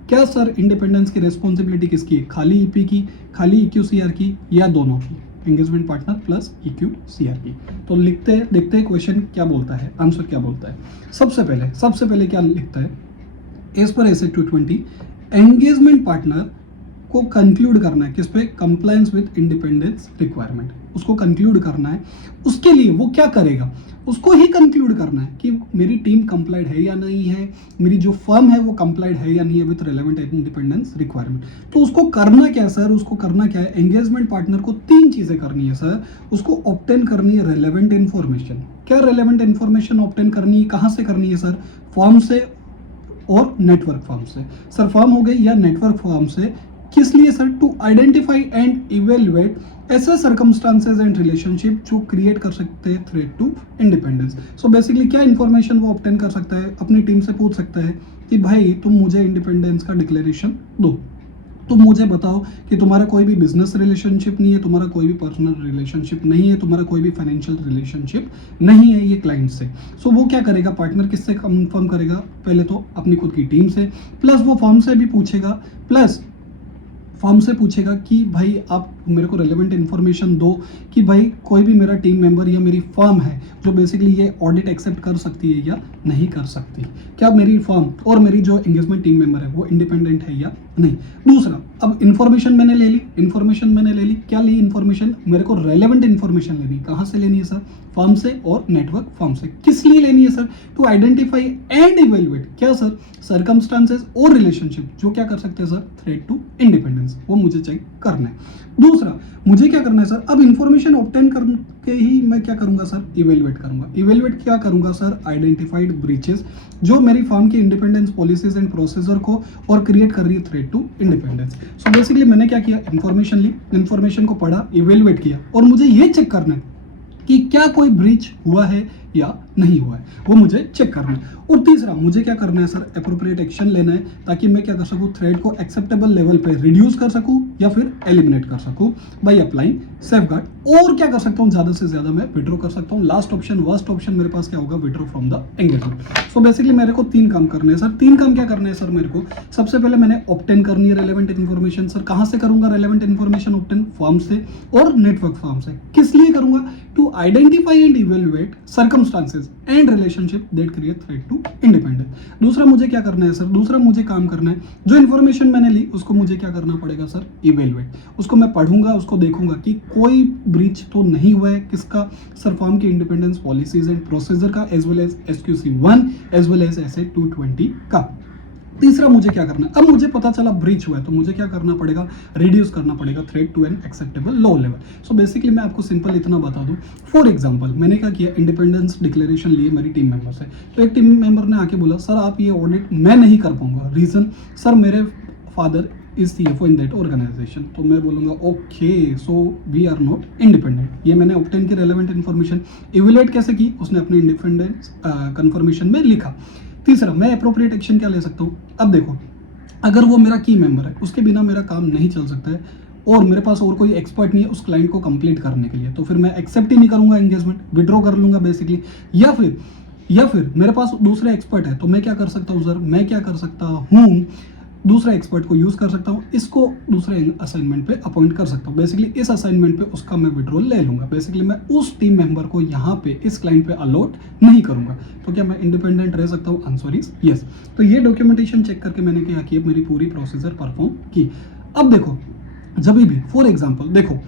क्या सर? इंडिपेंडेंस की रेस्पॉन्सिबिलिटी किसकी है, खाली EP की, खाली EQCR की, या दोनों की, एंगेजमेंट पार्टनर प्लस EQCR की? तो लिखते हैं, देखते हैं क्वेश्चन क्या बोलता है, आंसर क्या बोलता है। सबसे पहले क्या लिखता है, as per SA 220 engagement partner को कंक्लूड करना है किस पे, कंप्लायंस विद इंडिपेंडेंस रिक्वायरमेंट, उसको कंक्लूड करना है। उसके लिए वो क्या करेगा, उसको ही कंक्लूड करना है कि मेरी टीम कंप्लाइड है या नहीं है, मेरी जो फर्म है वो कंप्लाइड है या नहीं है विद रेलेवेंट इंडिपेंडेंस रिक्वायरमेंट। तो उसको करना क्या है सर, उसको करना क्या है, एंगेजमेंट पार्टनर को 3 चीजें करनी है सर। उसको ऑब्टेन करनी है रेलेवेंट इन्फॉर्मेशन। क्या रेलेवेंट इन्फॉर्मेशन ऑब्टेन करनी है, कहाँ से करनी है सर, फर्म से और नेटवर्क फर्म से। सर फर्म हो गई या नेटवर्क फर्म से, किस लिए sir, to identify and evaluate ऐसे सर्कमस्टांसेस एंड रिलेशनशिप जो क्रिएट कर सकते हैं threat to independence. So basically क्या इन्फॉर्मेशन वो ऑब्टेन कर सकता है, अपनी टीम से पूछ सकता है कि भाई तुम मुझे इंडिपेंडेंस का डिक्लेरेशन दो, तुम मुझे बताओ कि तुम्हारा कोई भी बिजनेस रिलेशनशिप नहीं है, तुम्हारा कोई भी पर्सनल रिलेशनशिप नहीं है, तुम्हारा कोई भी फाइनेंशियल रिलेशनशिप नहीं है ये क्लाइंट से। सो वो क्या करेगा, पार्टनर किससे कंफर्म करेगा, पहले तो अपनी खुद की टीम से, प्लस वो फर्म से भी पूछेगा, प्लस फर्म से पूछेगा कि भाई आप मेरे को रेलेवेंट इन्फॉर्मेशन दो कि भाई कोई भी मेरा टीम मेंबर या मेरी फर्म है जो बेसिकली ये ऑडिट एक्सेप्ट कर सकती है या नहीं कर सकती, क्या मेरी फर्म और मेरी जो एंगेजमेंट टीम मेंबर है वो इंडिपेंडेंट है या नहीं। दूसरा, अब इन्फॉर्मेशन मैंने ले ली, क्या ली इन्फॉर्मेशन, मेरे को रेलेवेंट इन्फॉर्मेशन लेनी, कहाँ से लेनी है सर, फर्म से और नेटवर्क फर्म से। किस लिए लेनी है sir, to identify and evaluate, क्या सर, सर्कमस्टांसेस और रिलेशनशिप जो क्या कर सकते हैं सर, थ्रेट टू इंडिपेंडेंस, वो मुझे चेक करना है। दूसरा, मुझे क्या करना है सर, अब इंफॉर्मेशन ऑब्टेन करके ही मैं क्या करूंगा सर, इवेल्युएट करूंगा। इवेल्युएट क्या करूंगा सर, आइडेंटिफाइड ब्रीचेस जो मेरी फर्म की इंडिपेंडेंस पॉलिसीज एंड प्रोसीजर को और क्रिएट कर रही है threat to independence. So basically मैंने क्या किया, इंफॉर्मेशन ली, इंफॉर्मेशन को पढ़ा, इवेल्युएट किया, और मुझे ये चेक करना है कि क्या कोई ब्रीच हुआ है या नहीं हुआ है, वो मुझे चेक करना है। और तीसरा, मुझे क्या करना है सर, एप्रोप्रिएट एक्शन लेना है ताकि मैं क्या कर सकूं, थ्रेड को एक्सेप्टेबल लेवल पे रिड्यूस कर सकूं या फिर एलिमिनेट कर सकूं बाय अप्लाइंग सेफगार्ड। और क्या कर सकता हूं, ज्यादा से ज्यादा मैं विड्रॉ कर सकता हूं। लास्ट ऑप्शन, वर्स्ट ऑप्शन मेरे पास क्या होगा, withdraw from the engagement. So basically मेरे को 3 काम करने हैं सर। 3 काम क्या करने हैं सर मेरे को, सबसे पहले मैंने ऑब्टेन करनी है रेलेवेंट इन्फॉर्मेशन। सर कहां से करूंगा रेलेवेंट इन्फॉर्मेशन ऑब्टेन, फर्म से और नेटवर्क फर्म से। किस लिए करूंगा, to identify and evaluate circumstances and relationship that create threat to independence. दूसरा मुझे क्या करना है सर, दूसरा मुझे काम करना है, जो इन्फॉर्मेशन मैंने ली उसको मुझे क्या करना पड़ेगा सर, इवेल्युएट। उसको मैं पढ़ूंगा, उसको देखूंगा कि कोई ब्रीच तो नहीं हुआ है, किसका सर, फर्म की इंडिपेंडेंस पॉलिसीज एंड प्रोसीजर का, as well as SQC 1 as well as SA 220 का। तीसरा मुझे क्या करना है, अब मुझे पता चला ब्रीच हुआ है तो मुझे क्या करना पड़ेगा, रिड्यूस करना पड़ेगा threat to an acceptable low level. So basically मैं आपको सिंपल इतना बता दूं, फॉर एग्जांपल मैंने क्या किया, इंडिपेंडेंस डिक्लेरेशन लिए मेरी टीम मेंबर से, तो एक टीम मेंबर ने आके बोला सर आप ये ऑडिट मैं नहीं कर पाऊंगा, रीजन सर मेरे father is CFO in that organisation. तो मैं बोलूंगा okay so we are not independent. ये मैंने ऑब्टेन की रेलेवेंट इन्फॉर्मेशन इवेलुएट कैसे की, उसने अपने इंडिपेंडेंस कंफर्मेशन में लिखा। तीसरा मैं अप्रोप्रिएट एक्शन क्या ले सकता हूँ, अब देखो अगर वो मेरा की मेंबर है उसके बिना मेरा काम नहीं चल सकता है और मेरे पास और कोई एक्सपर्ट नहीं है उस क्लाइंट को कंप्लीट करने के लिए, तो फिर मैं एक्सेप्ट ही नहीं करूंगा एंगेजमेंट, विड्रॉ कर लूंगा बेसिकली। या फिर मेरे पास दूसरे एक्सपर्ट है तो मैं क्या कर सकता हूँ सर, मैं क्या कर सकता हूँ, दूसरे एक्सपर्ट को यूज कर सकता हूँ, इसको दूसरे असाइनमेंट पे अपॉइंट कर सकता हूँ। बेसिकली इस असाइनमेंट पे उसका मैं विड्रॉल ले लूंगा। बेसिकली मैं उस टीम मेंबर को यहाँ पे इस क्लाइंट पे अलॉट नहीं करूंगा। तो क्या मैं इंडिपेंडेंट रह सकता हूँ? Answer is yes. तो ये डॉक्यूमेंटेशन चेक करके मैंने क्या किया, मेरी पूरी प्रोसीजर परफॉर्म की। अब देखो जब भी फॉर एग्जाम्पल देखो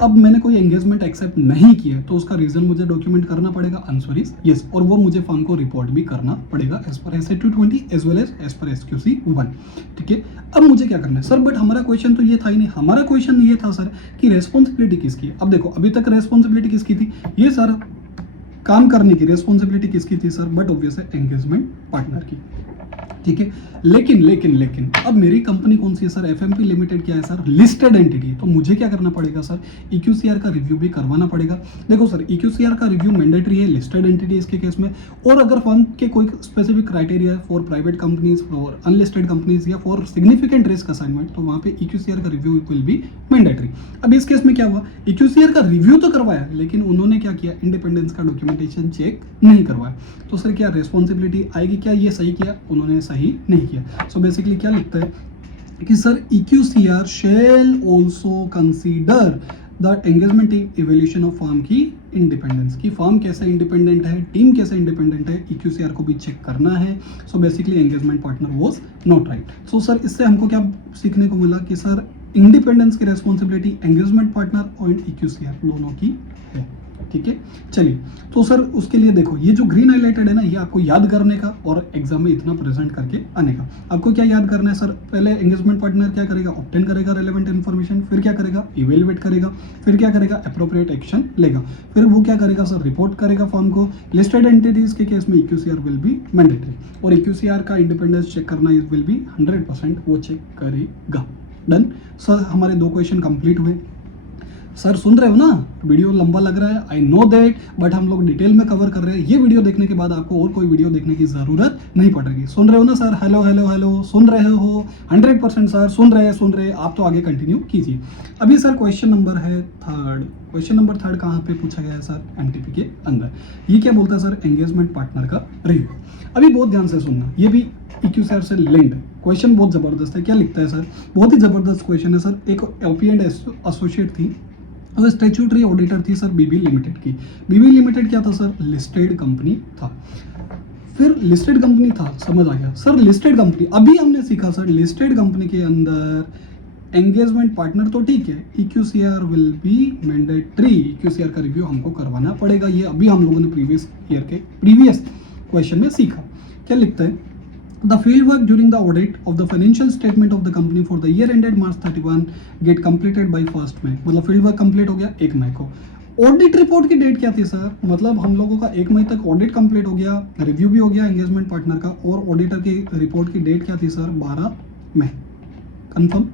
अब मैंने कोई एंगेजमेंट एक्सेप्ट नहीं किया तो उसका रीजन मुझे डॉक्यूमेंट करना पड़ेगा, आंसर इज यस। और वो मुझे फर्म को रिपोर्ट भी करना पड़ेगा as per SA 220 as well as per SQC 1। ठीक है, अब मुझे क्या करना है सर, बट हमारा क्वेश्चन तो ये था ही नहीं, हमारा क्वेश्चन ये था सर कि रेस्पॉन्सिबिलिटी किसकी है। अब देखो अभी तक रेस्पॉन्सिबिलिटी किसकी थी, ये सर काम करने की रेस्पॉन्सिबिलिटी किसकी थी सर, बट ऑब्वियस है एंगेजमेंट पार्टनर की। ठीक है, लेकिन अब मेरी कंपनी कौन सी है सर, FMP लिमिटेड क्या है सर, लिस्टेड एंटिटी। तो मुझे क्या करना पड़ेगा सर, EQCR का रिव्यू भी करवाना पड़ेगा। देखो सर EQCR का रिव्यू मैंडेटरी है लिस्टेड एंटिटी इसके केस में, और अगर फर्म के कोई specific criteria for private companies, for unlisted companies या फॉर सिग्निफिकेंट रिस्क असाइनमेंट, तो वहाँ पे EQCR का रिव्यू विल बी मैंडेटरी। अब इस केस में क्या हुआ, EQCR का रिव्यू तो करवाया लेकिन उन्होंने क्या किया, इंडिपेंडेंस का डॉक्यूमेंटेशन चेक नहीं करवाया। तो सर क्या रेस्पॉन्सिबिलिटी आएगी, क्या ये सही किया, उन्होंने सही नहीं किया। सो बेसिकली क्या लिखता है कि sir EQCR shall also consider the engagement evaluation of firm की इंडिपेंडेंस, की फर्म कैसे इंडिपेंडेंट है, टीम कैसे इंडिपेंडेंट है, EQCR को भी चेक करना है। So basically engagement partner was not right. So sir इससे हमको क्या सीखने को मिला कि सर इंडिपेंडेंस की रेस्पॉन्सिबिलिटी एंगेजमेंट पार्टनर और EQCR दोनों की है। ठीक है, चलिए तो सर उसके लिए देखो ये जो ग्रीन हाईलाइटेड है ना, ये आपको याद करने का और एग्जाम में इतना प्रेजेंट करके आने का। आपको क्या याद करना है सर, पहले एंगेजमेंट पार्टनर क्या करेगा, ऑब्टेन करेगा रेलेवेंट इन्फॉर्मेशन, फिर क्या करेगा, इवेलुएट करेगा, फिर क्या करेगा, अप्रोप्रिएट एक्शन लेगा, फिर वो क्या करेगा सर, रिपोर्ट करेगा फर्म को। लिस्टेड एंटिटीज के केस में EQCR विल बी मैंडेटरी, और EQCR का इंडिपेंडेंस चेक करना इज विल बी 100% वो चेक करेगा। डन सर, हमारे 2 क्वेश्चन कंप्लीट हुए। सर सुन रहे हो ना, वीडियो लंबा लग रहा है, आई नो दैट, बट हम लोग डिटेल में कवर कर रहे हैं। ये वीडियो देखने के बाद आपको और कोई वीडियो देखने की जरूरत नहीं पड़ेगी। सुन रहे हो ना सर, हेलो हेलो हेलो, सुन रहे हो 100% सर, सुन रहे आप तो आगे कंटिन्यू कीजिए। अभी सर क्वेश्चन नंबर है 3rd। क्वेश्चन नंबर 3rd कहाँ पे पूछा गया है सर, MTP के अंदर। ये क्या बोलता है सर, एंगेजमेंट पार्टनर का रिव्यू। अभी बहुत ध्यान से सुनना, ये भी EQCR से लिंक्ड क्वेश्चन, बहुत जबरदस्त है। क्या लिखता है सर, बहुत ही जबरदस्त क्वेश्चन है सर। एक OP एंड एसोसिएट थी, और स्टैट्यूटरी ऑडिटर थी सर BB लिमिटेड की। BB लिमिटेड क्या था सर, लिस्टेड कंपनी था। फिर लिस्टेड कंपनी था, समझ आ गया सर, लिस्टेड कंपनी। अभी हमने सीखा सर लिस्टेड कंपनी के अंदर एंगेजमेंट पार्टनर तो ठीक है, EQCR will be mandatory, EQCR का रिव्यू हमको करवाना पड़ेगा। ये अभी हम लोगों ने प्रीवियस क्वेश्चन में सीखा। क्या लिखता है, The field work during the audit of the financial statement of the company for the year ended March 31 get completed by 1st May। मतलब फील्ड वर्क कंप्लीट हो गया 1 मई को। ऑडिट रिपोर्ट की डेट क्या थी सर, मतलब हम लोगों का 1 मई तक ऑडिट कंप्लीट हो गया, रिव्यू भी हो गया एंगेजमेंट पार्टनर का, और ऑडिटर की रिपोर्ट की डेट क्या थी सर, 12 मई। कंफर्म।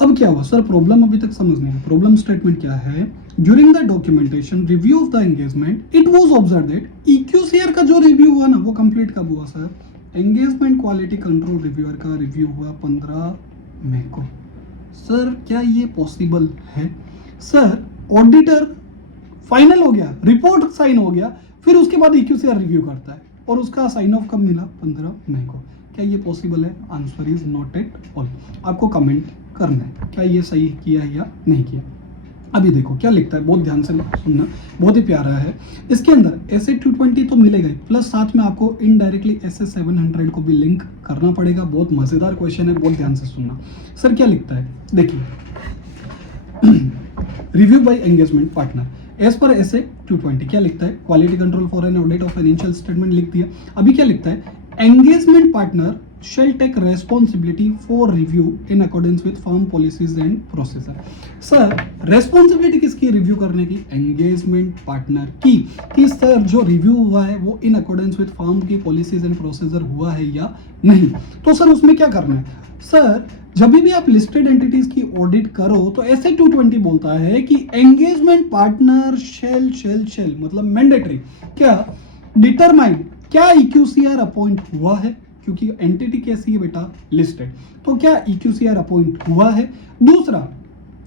अब क्या हुआ सर, प्रॉब्लम अभी तक समझ नहीं है। प्रॉब्लम स्टेटमेंट क्या है, during the documentation review of the engagement it was observe that EQCR का जो रिव्यू हुआ ना वो कंप्लीट कब हुआ sir, engagement quality control reviewer का रिव्यू हुआ 15 मई को। सर क्या ये पॉसिबल है सर, ऑडिटर फाइनल हो गया, रिपोर्ट साइन हो गया, फिर उसके बाद EQCR रिव्यू करता है और उसका साइन ऑफ कब मिला, 15 मई को। क्या ये पॉसिबल है, answer is not at all. आपको कमेंट करना है क्या ये सही किया है या नहीं किया। अभी देखो क्या लिखता है, बहुत ध्यान से सुनना, बहुत ही प्यारा है। इसके अंदर SA 220 तो मिलेगा ही, प्लस साथ में आपको इनडायरेक्टली SA 700 को भी लिंक करना पड़ेगा। बहुत मजेदार क्वेश्चन है, बहुत ध्यान से सुनना। सर क्या लिखता है, देखिए review by engagement partner as per SA 220 क्या लिखता है, quality control for an audit of financial statement लिख दिया। अभी क्या लिखता है, engagement partner shall take responsibility for review in accordance with firm policies and procedure. Sir responsibility किसकी रिव्यू करने की? एंगेजमेंट पार्टनर की, कि सर जो रिव्यू हुआ है वो इन अकॉर्डेंस विद फर्म की पॉलिसीज एंड प्रोसीजर हुआ है या नहीं. तो सर उसमें क्या करना है? सर जब भी आप लिस्टेड एंटिटीज की ऑडिट करो तो ऐसे 220 बोलता है कि एंगेजमेंट पार्टनर शेल मतलब मैंडेटरी क्या डिटरमाइन क्या इक्यूसीआर अपॉइंट हुआ है, क्योंकि एंटिटी कैसी है बेटा? लिस्टेड. तो क्या इक्यूसीआर अपॉइंट हुआ है? दूसरा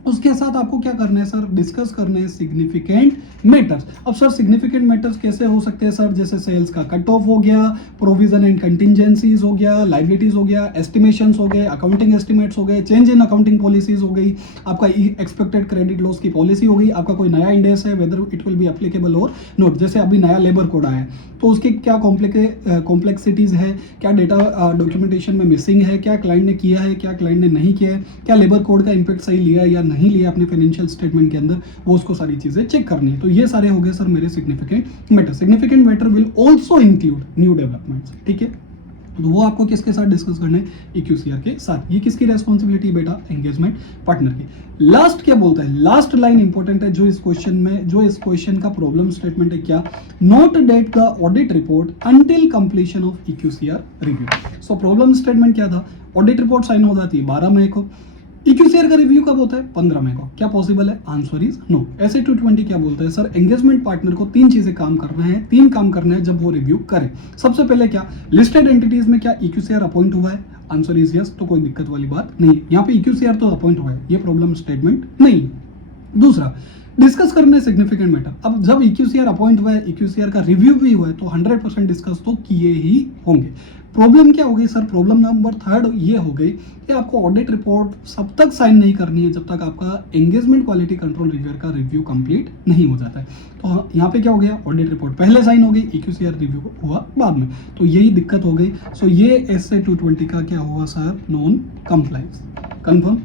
उसके साथ आपको क्या करना है सर? डिस्कस करने हैं सिग्निफिकेंट मैटर्स. अब सर सिग्निफिकेंट मैटर्स कैसे हो सकते हैं सर? जैसे सेल्स का कट ऑफ हो गया, प्रोविजन एंड कंटिजेंसीज हो गया, लाइबिलिटीज हो गया, एस्टिमेशंस हो गए, अकाउंटिंग एस्टिमेट्स हो गए, चेंज इन अकाउंटिंग पॉलिसीज हो गई, आपका एक्सपेक्टेड क्रेडिट लॉस की पॉलिसी हो गई, आपका कोई नया इंडेक्स है whether it will be applicable और नोट. जैसे अभी नया लेबर कोड आया है तो उसके क्या कॉम्प्लेक्सिटीज है, क्या डेटा डॉक्यूमेंटेशन में मिसिंग है, क्या क्लाइंट ने किया है, क्या क्लाइंट ने नहीं किया है, क्या लेबर कोड का इंपैक्ट सही लिया है या नहीं लिया अपने फाइनेंशियल स्टेटमेंट के अंदर, वो उसको सारी चीजें चेक करनी है. तो ये सारे हो गए सर मेरे significant matter. Significant matter will also include new developments. ठीक है, तो वो आपको किसके साथ डिस्कस करना है? इक्यूसीआर के साथ. ये किसकी रेस्पॉन्सिबिलिटी बेटा? एंगेजमेंट पार्टनर की. लास्ट क्या बोलता है? लास्ट लाइन इंपॉर्टेंट है जो इस क्वेश्चन का प्रॉब्लम स्टेटमेंट है. क्या? Not date the audit report until completion of EQCR review. So problem statement क्या था? ऑडिट रिपोर्ट साइन हो जाती है 12 मई को. इक्यूसीआर का रिव्यू कब होता है? 15 मई को. क्या पॉसिबल है? Answer is no. ऐसे 220 क्या बोलता है सर? एंगेजमेंट पार्टनर को तीन चीजें काम करना है, तीन काम करना है जब वो रिव्यू करे. सबसे पहले क्या? लिस्टेड एंटिटीज में क्या इक्यूसीआर अपॉइंट हुआ है? Answer is yes. तो कोई दिक्कत वाली बात नहीं. यहाँ पे इक्यूसीआर तो अपॉइंट हुआ है, ये प्रॉब्लम स्टेटमेंट नहीं. दूसरा डिस्कस करने सिग्निफिकेंट मैटर. अब जब इक्यूसीआर अपॉइंट हुआ है, इक्यूसीआर का रिव्यू भी हुआ है तो 100% डिस्कस तो किए ही होंगे. प्रॉब्लम क्या हो गई सर? प्रॉब्लम नंबर 3 ये हो गई कि आपको ऑडिट रिपोर्ट सब तक साइन नहीं करनी है जब तक आपका एंगेजमेंट क्वालिटी कंट्रोल रिव्यूअर का रिव्यू कंप्लीट नहीं हो जाता है. तो यहाँ पे क्या हो गया? ऑडिट रिपोर्ट पहले साइन हो गई, इक्यूसीआर रिव्यू हुआ बाद में. तो यही दिक्कत हो गई. सो ये SA 220 का क्या हुआ सर? Non compliance. कंफर्म.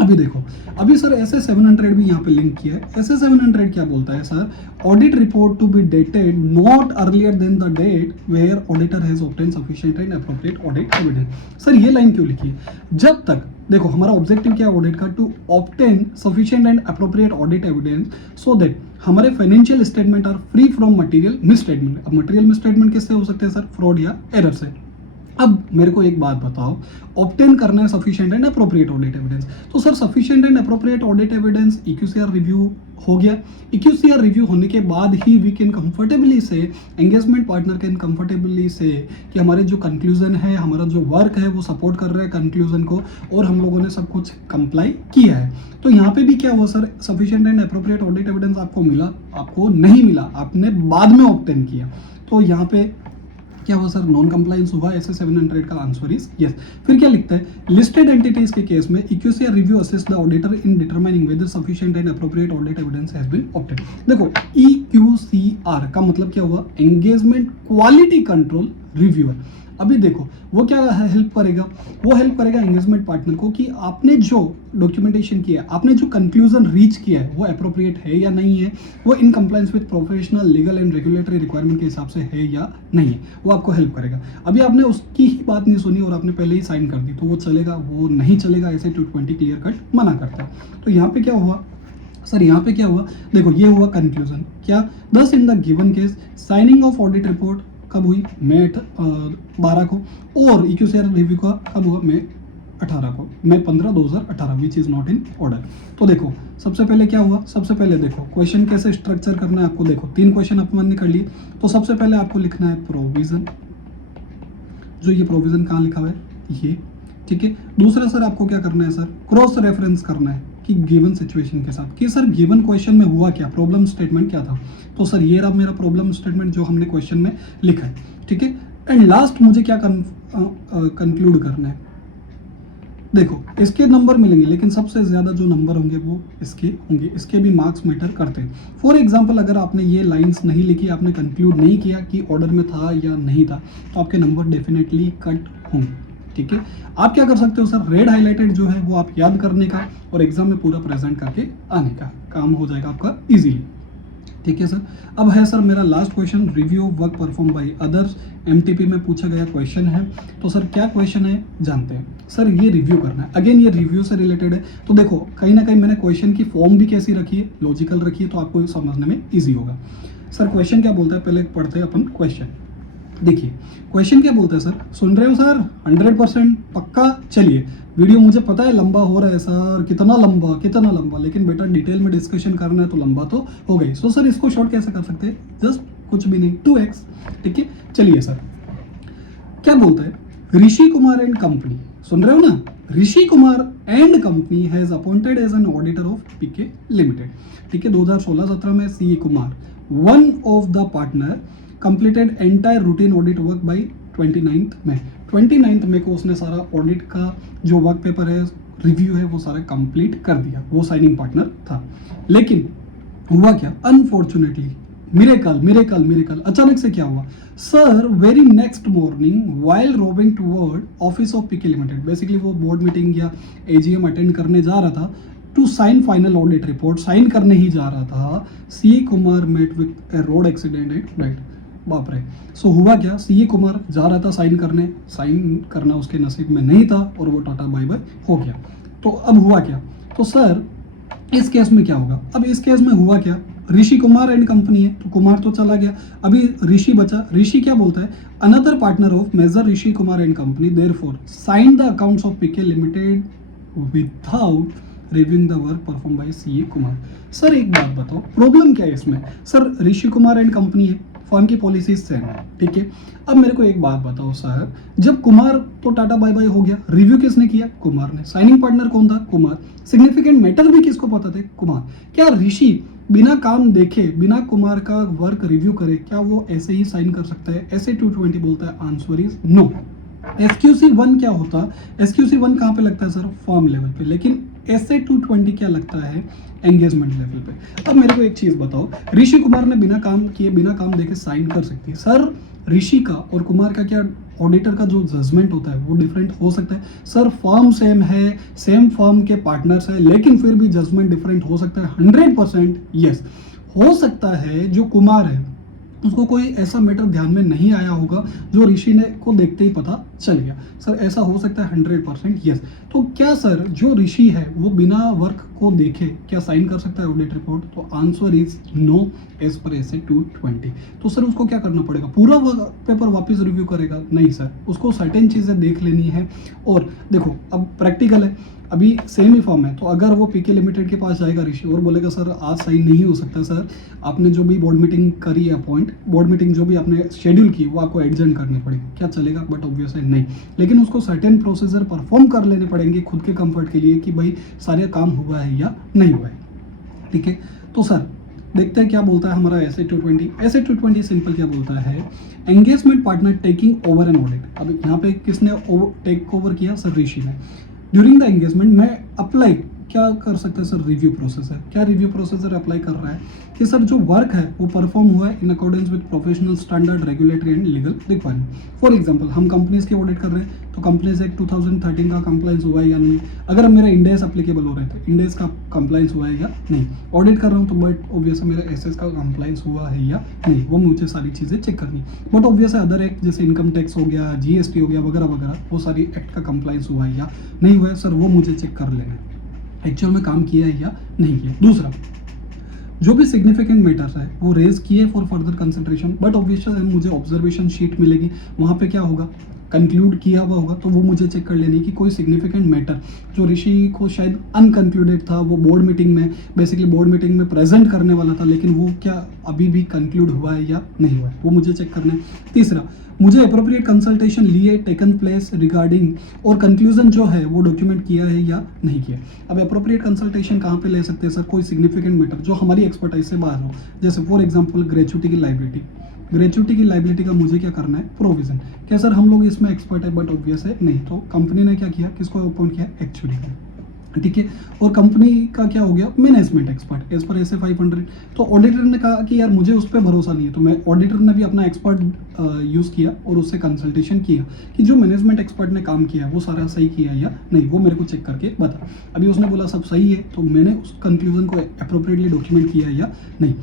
अभी देखो, अभी सर SA 700 भी यहाँ पे लिंक किया है. SA 700 क्या बोलता है sir? Audit report to be dated not earlier than the date where auditor has obtain sufficient and appropriate audit evidence. Sir ये लाइन क्यों लिखी है? जब तक देखो हमारा ऑब्जेक्टिव क्या है ऑडिट का? To obtain sufficient and appropriate audit evidence so that हमारे financial statement are free from material misstatement. अब मटेरियल मिसस्टेटमेंट किससे हो सकते हैं सर? फ्रॉड या एरर से. अब मेरे को एक बात बताओ, ऑब्टेन करना है sufficient and appropriate audit evidence. तो sir sufficient and appropriate audit evidence EQCR review हो गया. इक्यूसीआर रिव्यू होने के बाद ही we can comfortably say, engagement partner can comfortably say कि हमारे जो कंक्लूजन है, हमारा जो वर्क है वो सपोर्ट कर रहा है कंक्लूजन को और हम लोगों ने सब कुछ कंप्लाई किया है. तो यहाँ पे भी क्या हुआ sir? Sufficient and appropriate audit evidence आपको मिला? आपको नहीं मिला, आपने बाद में ऑब्टेन किया. तो यहाँ पे क्या हुआ सर? नॉन कंप्लायंस हुआ. ऐसे 700 का आंसर इज यस. फिर क्या लिखता है? लिस्टेड एंटिटीज के केस में EQCR review assist the auditor in determining whether sufficient and appropriate audit evidence has been obtained. देखो EQCR का मतलब क्या हुआ? Engagement quality control reviewer. अभी देखो वो क्या हेल्प करेगा? वो हेल्प करेगा एंगेजमेंट पार्टनर को कि आपने जो डॉक्यूमेंटेशन किया है, आपने जो कंक्लूजन रीच किया है वो अप्रोप्रिएट है या नहीं है, वो in compliance with professional legal and regulatory requirement के हिसाब से है या नहीं है, वो आपको हेल्प करेगा. अभी आपने उसकी ही बात नहीं सुनी और आपने पहले ही साइन कर दी तो वो चलेगा? वो नहीं चलेगा. ऐसे 220 क्लियर कट मना करता है. तो यहाँ पे क्या हुआ सर? यहाँ पे क्या हुआ? देखो ये हुआ कंक्लूजन. क्या? दस in the given case signing off audit report कब हुई? मई 12 को. और इक्यूसीआर रिव्यू का कब हुआ? मई 15 2018 which is not in order. तो देखो सबसे पहले क्या हुआ? सबसे पहले देखो क्वेश्चन कैसे स्ट्रक्चर करना है आपको. देखो 3 क्वेश्चन अपन ने कर लिए. तो सबसे पहले आपको लिखना है प्रोविजन. जो ये प्रोविजन कहाँ लिखा हुआ है? ये. ठीक है. दूसरा सर आपको क्या करना है सर? क्रॉस रेफरेंस करना है कि गिवन सिचुएशन के साथ कि सर गिवन क्वेश्चन में हुआ क्या, प्रॉब्लम स्टेटमेंट क्या था. तो सर ये रहा मेरा प्रॉब्लम स्टेटमेंट जो हमने क्वेश्चन में लिखा है. ठीक है. एंड लास्ट मुझे क्या कंक्लूड करना है? देखो इसके नंबर मिलेंगे लेकिन सबसे ज़्यादा जो नंबर होंगे वो इसके होंगे. इसके भी मार्क्स मैटर करते हैं. फॉर एग्जांपल अगर आपने ये लाइंस नहीं लिखी, आपने कंक्लूड नहीं किया कि ऑर्डर में था या नहीं था, तो आपके नंबर डेफिनेटली कट होंगे. ठीक है. आप क्या कर सकते हो सर? रेड हाईलाइटेड जो है वो आप याद करने का और एग्जाम में पूरा प्रेजेंट करके आने का काम हो जाएगा आपका इजीली. ठीक है सर। अब है सर मेरा last question, review work perform by others, MTP में पूछा गया क्वेश्चन है। तो सर क्या क्वेश्चन है जानते हैं। सर ये रिव्यू करना है, अगेन ये रिव्यू से रिलेटेड है। तो देखो कहीं ना कहीं मैंने क्वेश्चन की फॉर्म भी कैसी रखी है, लॉजिकल रखी है, तो आपको समझने में ईजी होगा। सर क्वेश्चन क्या बोलता है, पहले पढ़ते हैं अपन क्वेश्चन। देखिए क्वेश्चन क्या बोलता है सर, सुन रहे हो सर 100% पक्का। चलिए वीडियो मुझे पता है लंबा हो रहा है सर, कितना लंबा, लेकिन बेटा डिटेल में डिस्कशन करना है तो लंबा तो हो गई। सो सर इसको शॉर्ट कैसे कर सकते हैं, जस्ट कुछ भी नहीं, 2x। ठीक है चलिए सर क्या बोलता है, ऋषि कुमार एंड कंपनी, सुन रहे हो ना, Rishi Kumar and company has appointed as an auditor of PK limited. ठीक है 2016-17 में CA Kumar, one of the partner, completed entire routine audit work by 29 May. 29 मई को उसने सारा ऑडिट का जो वर्क पेपर है, रिव्यू है, वो सारा कंप्लीट कर दिया, वो साइनिंग पार्टनर था। लेकिन हुआ क्या, अनफॉर्चुनेटली मिरेकल अचानक से क्या हुआ sir, very next morning while roving toward office of PK limited, basically वो बोर्ड मीटिंग या एजीएम अटेंड करने जा रहा था, to sign final audit report, sign करने ही जा रहा था, CA Kumar met with a road accident and died. बाप रे। सो हुआ क्या, सीए कुमार जा रहा था साइन करना उसके नसीब में नहीं था और वो टाटा बाय बाय हो गया। तो अब हुआ क्या, तो सर इस केस में क्या होगा, अब इस केस में हुआ क्या, ऋषि कुमार एंड कंपनी है तो कुमार तो चला गया, अभी ऋषि बचा। ऋषि क्या बोलता है, another partner of major Rishi Kumar and company therefore sign the accounts of PK limited without reviewing the work perform by CA Kumar. Sir एक बात बताओ, प्रॉब्लम क्या है इसमें। Sir Rishi Kumar and company है, फर्म की पॉलिसीज सेम है, ठीक है। अब मेरे को एक बात बताओ सर, जब कुमार तो टाटा बाय बाय हो गया, रिव्यू किसने किया, कुमार ने, साइनिंग पार्टनर कौन था, कुमार, सिग्निफिकेंट मैटर भी किसको पता थे, कुमार। क्या ऋषि बिना काम देखे, बिना कुमार का वर्क रिव्यू करे, क्या वो ऐसे ही साइन कर सकता है, ऐसे 220 बोलता है, आंसर इज नो। SQC1 क्या होता, SQC1 कहाँ पे लगता है सर, फॉर्म लेवल पे, लेकिन SA 220 क्या लगता है, एंगेजमेंट लेवल पे। अब मेरे को एक चीज बताओ, ऋषि कुमार ने बिना काम किए, बिना काम देखे साइन कर सकती है सर, ऋषि का और कुमार का क्या ऑडिटर का जो जजमेंट होता है वो डिफरेंट हो सकता है सर, फर्म सेम है, सेम फर्म के पार्टनर्स है, लेकिन फिर भी जजमेंट डिफरेंट हो सकता है, 100% यस हो सकता है। जो कुमार है उसको कोई ऐसा मैटर ध्यान में नहीं आया होगा जो ऋषि ने को देखते ही पता चल गया, सर ऐसा हो सकता है, 100% यस। तो क्या सर जो ऋषि है वो बिना वर्क को देखे क्या साइन कर सकता है ऑडिट रिपोर्ट, तो answer is no as per SA 220। तो सर उसको क्या करना पड़ेगा, पूरा पेपर वापस रिव्यू करेगा, नहीं सर, उसको सर्टेन चीज़ें देख लेनी है। और देखो अब प्रैक्टिकल है, अभी सेम ही फॉर्म है, तो अगर वो पीके लिमिटेड के पास जाएगा ऋषि और बोलेगा सर आज साइन नहीं हो सकता सर, आपने जो भी बोर्ड मीटिंग करी है, बोर्ड मीटिंग जो भी आपने शेड्यूल की वो आपको एडजेंट करनी पड़ेगी, क्या चलेगा, बट ऑब्वियसली नहीं। लेकिन उसको सर्टेन प्रोसीजर परफॉर्म कर लेने पड़ेंगे खुद के कंफर्ट के लिए कि भाई सारे काम हुआ है या नहीं हुआ है, ठीक है। तो सर देखते हैं क्या बोलता है हमारा SA 220। SA 220 सिंपल क्या बोलता है, engagement partner taking over an audit. अब यहाँ पे किसने टेक ओवर किया, सर ऋषि ने। ड्यूरिंग द एंगेजमेंट में अप्लाई क्या कर सकते हैं सर, रिव्यू प्रोसेस है, क्या रिव्यू प्रोसेसर अप्लाई कर रहा है कि सर जो वर्क है वो परफॉर्म हुआ है in accordance with professional standard, regulatory and legal requirement. For example हम कंपनीज की ऑडिट कर रहे हैं तो कंपनीज एक्ट 2013 का कंप्लाइंस हुआ है या नहीं, अगर मेरा इंडेस एप्लीकेबल हो रहा है तो इंडेस का कंप्लाइंस हुआ है या नहीं, ऑडिट कर रहा हूँ तो बट ऑब्वियस मेरा SS का कंप्लाइंस हुआ है या नहीं, वो मुझे सारी चीज़ें चेक करनी। बट ऑब्वियस अदर एक्ट जैसे इनकम टैक्स हो गया, GST हो गया वगैरह वगैरह, वो सारी एक्ट का कंप्लाइंस हुआ है या नहीं हुआ है सर, वो मुझे चेक कर लेना है, एक्चुअल में काम किया है या नहीं किया। दूसरा, जो भी सिग्निफिकेंट मैटर्स है वो रेज किए for further consideration, but obviously मुझे ऑब्जर्वेशन शीट मिलेगी, वहाँ पे क्या होगा, कंक्लूड किया हुआ होगा, तो वो मुझे चेक कर लेनी कि कोई सिग्निफिकेंट मैटर जो ऋषि को शायद अनकंक्लूडेड था, वो बोर्ड मीटिंग में, बेसिकली बोर्ड मीटिंग में प्रेजेंट करने वाला था, लेकिन वो क्या अभी भी कंक्लूड हुआ है या नहीं हुआ है, वो मुझे चेक करना है। तीसरा, मुझे अप्रोप्रिएट कंसल्टेशन लिए टेकन प्लेस रिगार्डिंग, और कंक्लूजन जो है वो डॉक्यूमेंट किया है या नहीं किया। अब अप्रोप्रिएट कंसल्टेशन कहाँ पे ले सकते हैं सर, कोई सिग्निफिकेंट मैटर जो हमारी एक्सपर्टाइज से बाहर हो, जैसे फॉर एग्जांपल ग्रेचुटी की लाइबिलिटी का मुझे क्या करना है, प्रोविजन। क्या सर हम लोग इसमें एक्सपर्ट है, बट ऑब्वियस है नहीं, तो कंपनी ने क्या किया, किसको अपॉइंट किया, एक्चुअली है, ठीक है। और कंपनी का क्या हो गया, management expert as per SA 500। तो ऑडिटर ने कहा कि यार मुझे उस पर भरोसा नहीं है, तो मैं ऑडिटर ने भी अपना एक्सपर्ट यूज़ किया और उससे कंसल्टेशन किया कि जो मैनेजमेंट एक्सपर्ट ने काम किया वो सारा सही किया या नहीं, वो मेरे को चेक करके बता। अभी उसने बोला सब सही है, तो मैंने उस कंक्लूजन को अप्रोप्रिएटली डॉक्यूमेंट किया या नहीं।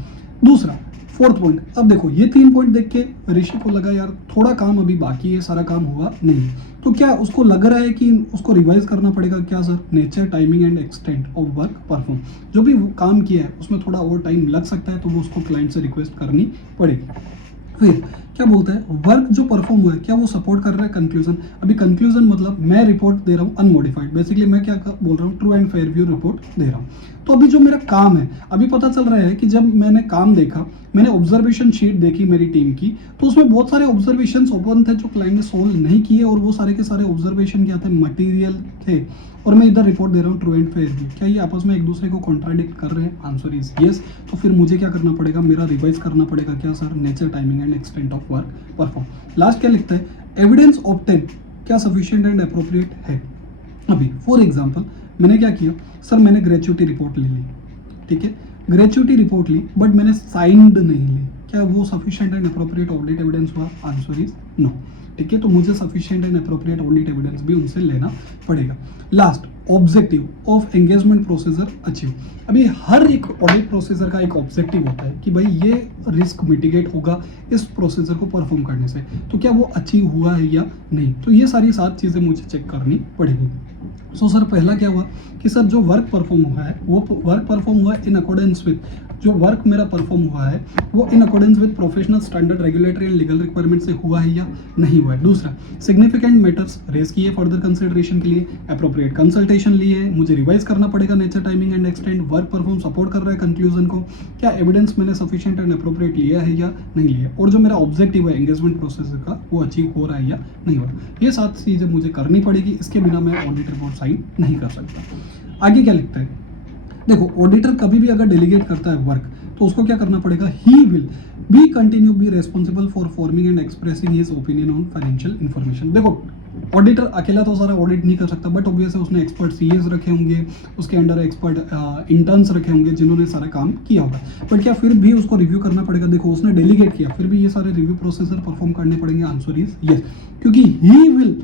दूसरा फोर्थ पॉइंट, अब देखो ये 3 पॉइंट देख के ऋषि को लगा यार थोड़ा काम अभी बाकी है, सारा काम हुआ नहीं, तो क्या उसको लग रहा है कि उसको रिवाइज करना पड़ेगा क्या sir? Nature, timing and extent of work perform, जो भी वो काम किया है उसमें थोड़ा और टाइम लग सकता है, तो वो उसको क्लाइंट से रिक्वेस्ट करनी पड़ेगी। फिर क्या बोलता है, वर्क जो परफॉर्म हुआ है क्या वो सपोर्ट कर रहा है कंक्लूजन? अभी कंक्लूजन मतलब मैं रिपोर्ट दे रहा हूँ अनमोडिफाइड, बेसिकली मैं क्या बोल रहा हूँ, true and fair view report दे रहा हूँ। तो अभी जो मेरा काम है, अभी पता चल रहा है कि जब मैंने काम देखा, मैंने ऑब्जर्वेशन शीट देखी मेरी टीम की, तो उसमें बहुत सारे ऑब्जर्वेशन ओपन थे जो क्लाइंट ने सोल्व नहीं किए, और वो सारे के सारे ऑब्जर्वेशन क्या थे, मटीरियल थे, और मैं इधर रिपोर्ट दे रहा हूँ ट्रू एंड फेयर व्यू। क्या ये आपस में एक दूसरे को कॉन्ट्राडिक्ट कर रहे हैं? Answer is yes. तो फिर मुझे क्या करना पड़ेगा, मेरा रिवाइज करना पड़ेगा क्या sir? Nature, timing and extent of work perform. Last क्या लिखता है, एविडेंस ऑब्टेन क्या सफिशिएंट एंड अप्रोप्रिएट है? अभी फॉर एग्जांपल मैंने क्या किया सर, मैंने ग्रेचुइटी रिपोर्ट ले ली, ठीक है, ग्रेचुइटी रिपोर्ट ली, बट मैंने साइंड नहीं ली, क्या वो sufficient and appropriate audit evidence हुआ? आंसर इज नो, ठीक है। तो मुझे sufficient and appropriate audit evidence भी उनसे लेना पड़ेगा। Last, objective of engagement procedure achieve. अभी हर एक ऑडिट प्रोसीजर का एक ऑब्जेक्टिव होता है कि भाई ये रिस्क मिटिगेट होगा इस प्रोसीजर को परफॉर्म करने से, तो क्या वो अचीव हुआ है या नहीं, तो ये सारी 7 चीज़ें मुझे चेक करनी पड़ेगी। सो सर पहला क्या हुआ कि सर जो वर्क परफॉर्म हुआ है वो वर्क परफॉर्म हुआ इन अकॉर्डेंस विद, जो वर्क मेरा परफॉर्म हुआ है वो in accordance with professional standard, regulatory and legal requirement से हुआ है या नहीं हुआ है। दूसरा, सिग्निफिकेंट मैटर्स रेज किए फर्दर कंसिडरेशन के लिए, अप्रोप्रिएट कंसल्टेशन लिए, मुझे रिवाइज करना पड़ेगा nature, timing and extent, work perform support कर रहा है कंक्लूजन को, क्या एविडेंस मैंने सफिशिएंट एंड अप्रोप्रिएट लिया है या नहीं लिया, और जो मेरा ऑब्जेक्टिव है एंगेजमेंट प्रोसेस का वो अचीव हो रहा है या नहीं हो रहा। ये 7 चीज़ें मुझे करनी पड़ेगी, इसके बिना मैं ऑडिट रिपोर्ट साइन नहीं कर सकता। आगे क्या लिखता है, देखो ऑडिटर कभी भी अगर डेलीगेट करता है वर्क तो उसको क्या करना पड़ेगा, he will be continue B responsible for forming and expressing his opinion on financial information. देखो ऑडिटर अकेला तो सारा ऑडिट नहीं कर सकता, बट ऑब्वियस है उसने एक्सपर्ट सीएस रखे होंगे, उसके अंडर एक्सपर्ट इंटर्न्स रखे होंगे जिन्होंने सारा काम किया होगा, बट क्या फिर भी उसको रिव्यू करना पड़ेगा? देखो उसने डेलीगेट किया, फिर भी ये सारे रिव्यू प्रोसेसर परफॉर्म करने पड़ेंगे। आंसर इज यस, क्योंकि ही विल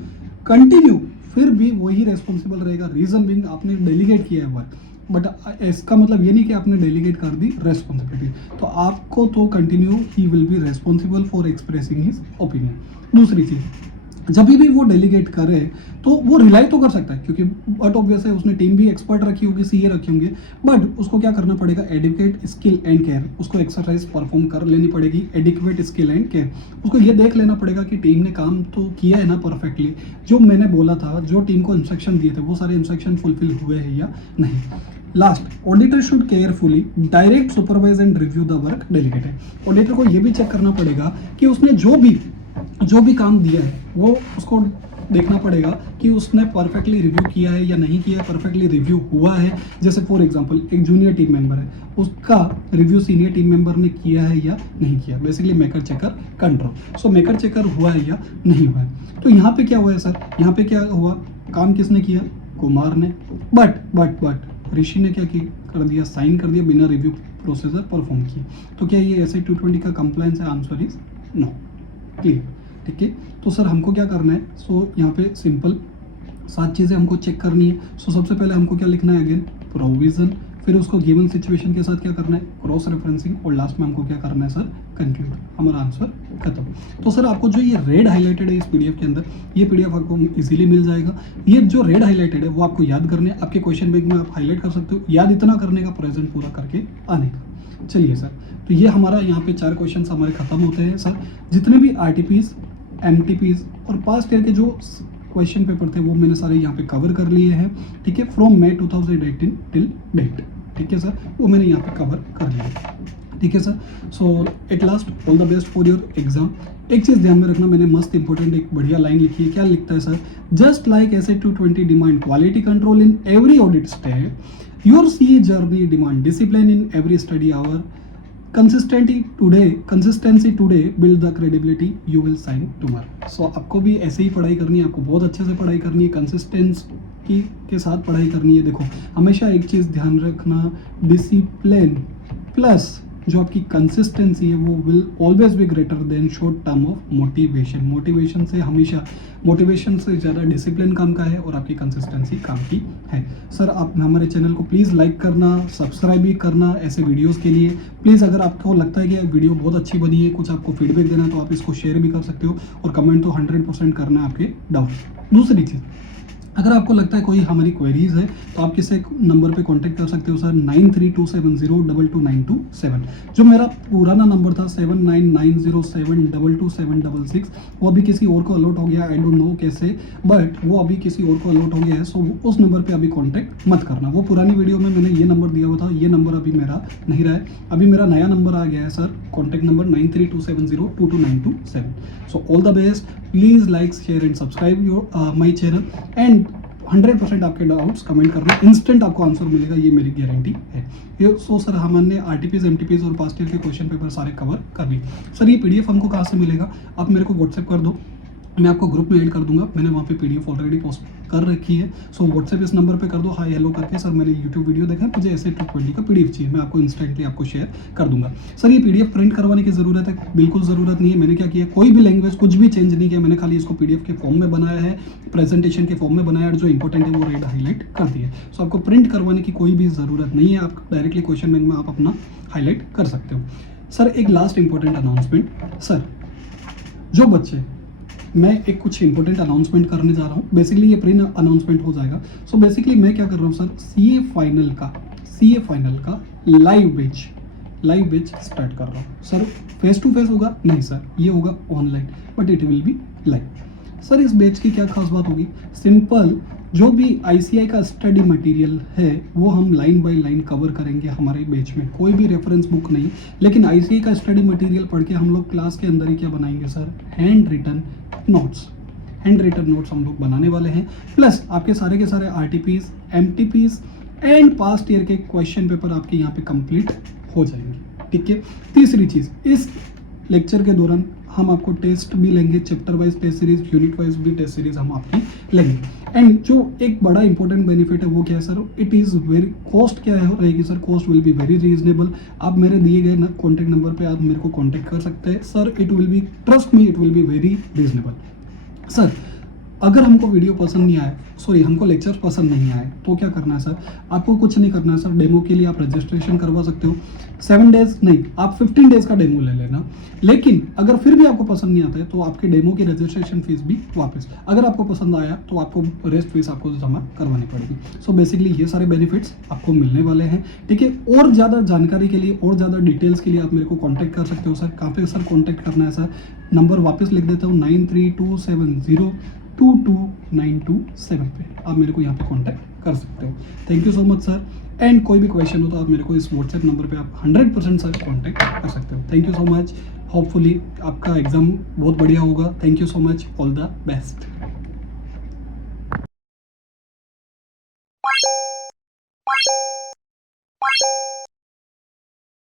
कंटिन्यू, फिर भी वही रेस्पॉन्सिबल रहेगा। रीजन बिंग आपने डेलीगेट किया है वर्क, बट इसका मतलब ये नहीं कि आपने डेलीगेट कर दी रेस्पॉन्सिबिलिटी, तो आपको तो continue he will be responsible for expressing his opinion. दूसरी चीज़, जब भी वो डेलीगेट करे तो वो रिलाई तो कर सकता है, क्योंकि बट ऑब्वियस है उसने टीम भी एक्सपर्ट रखी होगी, सीए रखे होंगे, बट उसको क्या करना पड़ेगा, एडिक्वेट स्किल एंड केयर, उसको एक्सरसाइज परफॉर्म कर लेनी पड़ेगी, एडिक्वेट स्किल एंड केयर। उसको ये देख लेना पड़ेगा कि टीम ने काम तो किया है ना परफेक्टली, जो मैंने बोला था, जो टीम को इंस्ट्रक्शन दिए थे वो सारे इंस्ट्रक्शन फुलफिल हुए हैं या नहीं। Last, auditor should carefully direct supervise and review the work delegated. Auditor को ये भी चेक करना पड़ेगा कि उसने जो भी काम दिया है वो उसको देखना पड़ेगा कि उसने परफेक्टली रिव्यू किया है या नहीं किया है, परफेक्टली रिव्यू हुआ है। जैसे फॉर एग्जांपल एक जूनियर टीम मेंबर है, उसका रिव्यू सीनियर टीम मेंबर ने किया है या नहीं किया, बेसिकली मेकर चेकर कंट्रोल। सो मेकर चेकर हुआ है या नहीं हुआ है। तो यहाँ पे क्या हुआ है सर, यहाँ पे क्या हुआ, काम किसने किया, कुमार ने, बट ऋषि ने क्या कर दिया, साइन कर दिया बिना रिव्यू प्रोसीजर परफॉर्म किए। तो क्या ये ऐसे 220 का कंप्लायंस है? Answer is no. क्लियर, ठीक है। तो सर हमको क्या करना है, सो यहाँ पे सिंपल 7 चीज़ें हमको चेक करनी है। सो सबसे पहले हमको क्या लिखना है, अगेन प्रोविजन, फिर उसको गिवन सिचुएशन के साथ क्या करना है, क्रॉस रेफरेंसिंग, और लास्ट में हमको क्या करना है सर, कंक्लूड। हमारा आंसर खत्म। तो सर आपको जो ये रेड हाईलाइटेड है इस पीडीएफ के अंदर, ये पीडीएफ आपको इजीली मिल जाएगा। ये जो रेड हाईलाइटेड है वो आपको याद करने, आपके क्वेश्चन बैंक में आप हाईलाइट कर सकते हो, याद इतना करने का, प्रेजेंट पूरा करके आने का। चलिए सर, तो ये हमारा यहाँ पे 4 क्वेश्चन हमारे खत्म होते हैं सर। जितने भी आरटीपीज, एमटीपीज और पास्ट ईयर के जो क्वेश्चन पेपर थे वो मैंने सारे यहाँ पे कवर कर लिए हैं, ठीक है, फ्रॉम मई 2018 टिल डेट, ठीक है सर, वो मैंने यहाँ पे कवर कर लिया, ठीक है sir. So at last all the best for your exam. एक चीज़ ध्यान में रखना, मैंने मस्त इंपॉर्टेंट एक बढ़िया लाइन लिखी है। क्या लिखता है sir, just like as 220 demand quality control in every audit step, your C journey demand discipline in every study hour, consistency today build the credibility you will sign tomorrow. So आपको भी ऐसे ही पढ़ाई करनी है, आपको बहुत अच्छे से पढ़ाई करनी है, कंसिस्टेंसी के साथ पढ़ाई करनी है। देखो हमेशा एक चीज़ ध्यान रखना, डिसिप्लिन प्लस जो आपकी कंसिस्टेंसी है वो will always be greater than short term of motivation. Motivation से ज़्यादा डिसिप्लिन काम का है और आपकी कंसिस्टेंसी काम की है। सर आप हमारे चैनल को प्लीज़ लाइक करना, सब्सक्राइब भी करना ऐसे वीडियोस के लिए। प्लीज़ अगर आपको लगता है कि वीडियो बहुत अच्छी बनी है, कुछ आपको फीडबैक देना है, तो आप इसको शेयर भी कर सकते हो और कमेंट तो 100% करना है आपके डाउट। दूसरी चीज़, अगर आपको लगता है कोई हमारी क्वेरीज है तो आप किसी नंबर पे कांटेक्ट कर सकते हो सर, 9327022927। जो मेरा पुराना नंबर था 7990722766, वो अभी किसी और को अलॉट हो गया, आई डोंट नो कैसे, बट वो अभी किसी और को अलॉट हो गया है। सो उस नंबर पे अभी कांटेक्ट मत करना। वो पुरानी वीडियो में मैंने ये नंबर दिया हुआ था, ये नंबर अभी मेरा नहीं रहा है। अभी मेरा नया नंबर आ गया है sir, contact number 9327022927। So all the best, please like share and subscribe your my channel and 100% आपके डाउट्स कमेंट करना, इंस्टेंट आपको आंसर मिलेगा, ये मेरी गारंटी है। ये सो सर हमने आरटीपीज, एमटीपीज और पास्ट ईयर के क्वेश्चन पेपर सारे कवर कर लिए। सर ये पीडीएफ हमको कहाँ से मिलेगा? आप मेरे को व्हाट्सएप कर दो, मैं आपको ग्रुप में ऐड कर दूंगा। मैंने वहाँ पे पीडीएफ ऑलरेडी पोस्ट कर रखी है। सो व्हाट्सएप इस नंबर पे कर दो, हाय हेलो करके, सर मैंने यूट्यूब वीडियो देखा है, मुझे ऐसे 220 का पीडीएफ चाहिए, मैं आपको इंस्टेंटली आपको शेयर कर दूंगा। सर ये पीडीएफ प्रिंट करवाने की ज़रूरत है? बिल्कुल ज़रूरत नहीं है। मैंने क्या किया, कोई भी लैंग्वेज कुछ भी चेंज नहीं किया, मैंने खाली इसको पीडीएफ के फॉर्म में बनाया है, प्रेजेंटेशन के फॉर्म में बनाया है, जो इंपॉर्टेंट है वो रेड हाईलाइट कर दिया। सो आपको प्रिंट करवाने की कोई भी ज़रूरत नहीं है, आप डायरेक्टली क्वेश्चन बैंक में आप अपना हाईलाइट कर सकते हो। सर एक लास्ट इंपॉर्टेंट अनाउंसमेंट, सर जो बच्चे, मैं एक कुछ इंपॉर्टेंट अनाउंसमेंट करने जा रहा हूँ, बेसिकली ये प्री अनाउंसमेंट हो जाएगा। सो बेसिकली मैं क्या कर रहा हूँ सर, सीए फाइनल का लाइव बैच स्टार्ट कर रहा हूँ सर। फेस टू फेस होगा नहीं सर, ये होगा online, but it will be live. Sir इस बैच की क्या खास बात होगी? सिंपल, जो भी आईसीआई का स्टडी मटेरियल है वो हम लाइन बाय लाइन कवर करेंगे हमारे बैच में, कोई भी रेफरेंस बुक नहीं, लेकिन आईसीआई का स्टडी मटेरियल पढ़ के हम लोग क्लास के अंदर ही क्या बनाएंगे सर, हैंड रिटन नोट्स हम लोग बनाने वाले हैं। प्लस आपके सारे के सारे आरटीपीज, एमटीपीज एंड पास्ट ईयर के क्वेश्चन पेपर आपके यहाँ पे कंप्लीट हो जाएंगे, ठीक है। तीसरी चीज़, इस लेक्चर के दौरान हम आपको टेस्ट भी लेंगे, chapter wise test series, unit wise भी टेस्ट सीरीज हम आपकी लेंगे। एंड जो एक बड़ा इंपॉर्टेंट बेनिफिट है वो क्या है sir, it is very, cost क्या है रहेगी sir, cost will be very reasonable. आप मेरे दिए गए कॉन्टैक्ट नंबर पे आप मेरे को कॉन्टैक्ट कर सकते हैं sir, it will be, trust me, it will be very reasonable. Sir अगर हमको वीडियो पसंद नहीं आए, सॉरी हमको लेक्चर पसंद नहीं आए, तो क्या करना है सर, आपको कुछ नहीं करना है सर। डेमो के लिए आप रजिस्ट्रेशन करवा सकते हो, 7 डेज नहीं, आप 15 डेज का डेमो ले लेना। लेकिन अगर फिर भी आपको पसंद नहीं आता है तो आपके डेमो की रजिस्ट्रेशन फीस भी वापस, अगर आपको पसंद आया तो आपको रेस्ट फीस आपको जमा करवानी पड़ेगी। सो बेसिकली ये सारे बेनिफिट्स आपको मिलने वाले हैं, ठीक है। और ज़्यादा जानकारी के लिए और ज़्यादा डिटेल्स के लिए आप मेरे को कॉन्टैक्ट कर सकते हो सर। कहाँ पे सर कॉन्टैक्ट करना है सर, नंबर वापस लिख देता हूँ, 9327022927 पे आप मेरे को यहाँ पे कांटेक्ट कर सकते हो। Thank you so much sir. And कोई भी क्वेश्चन हो तो आप मेरे को इस व्हाट्सएप नंबर पे आप 100% सर कांटेक्ट कर सकते हो। Thank you so much. Hopefully आपका एग्जाम बहुत बढ़िया होगा। Thank you so much, all the best.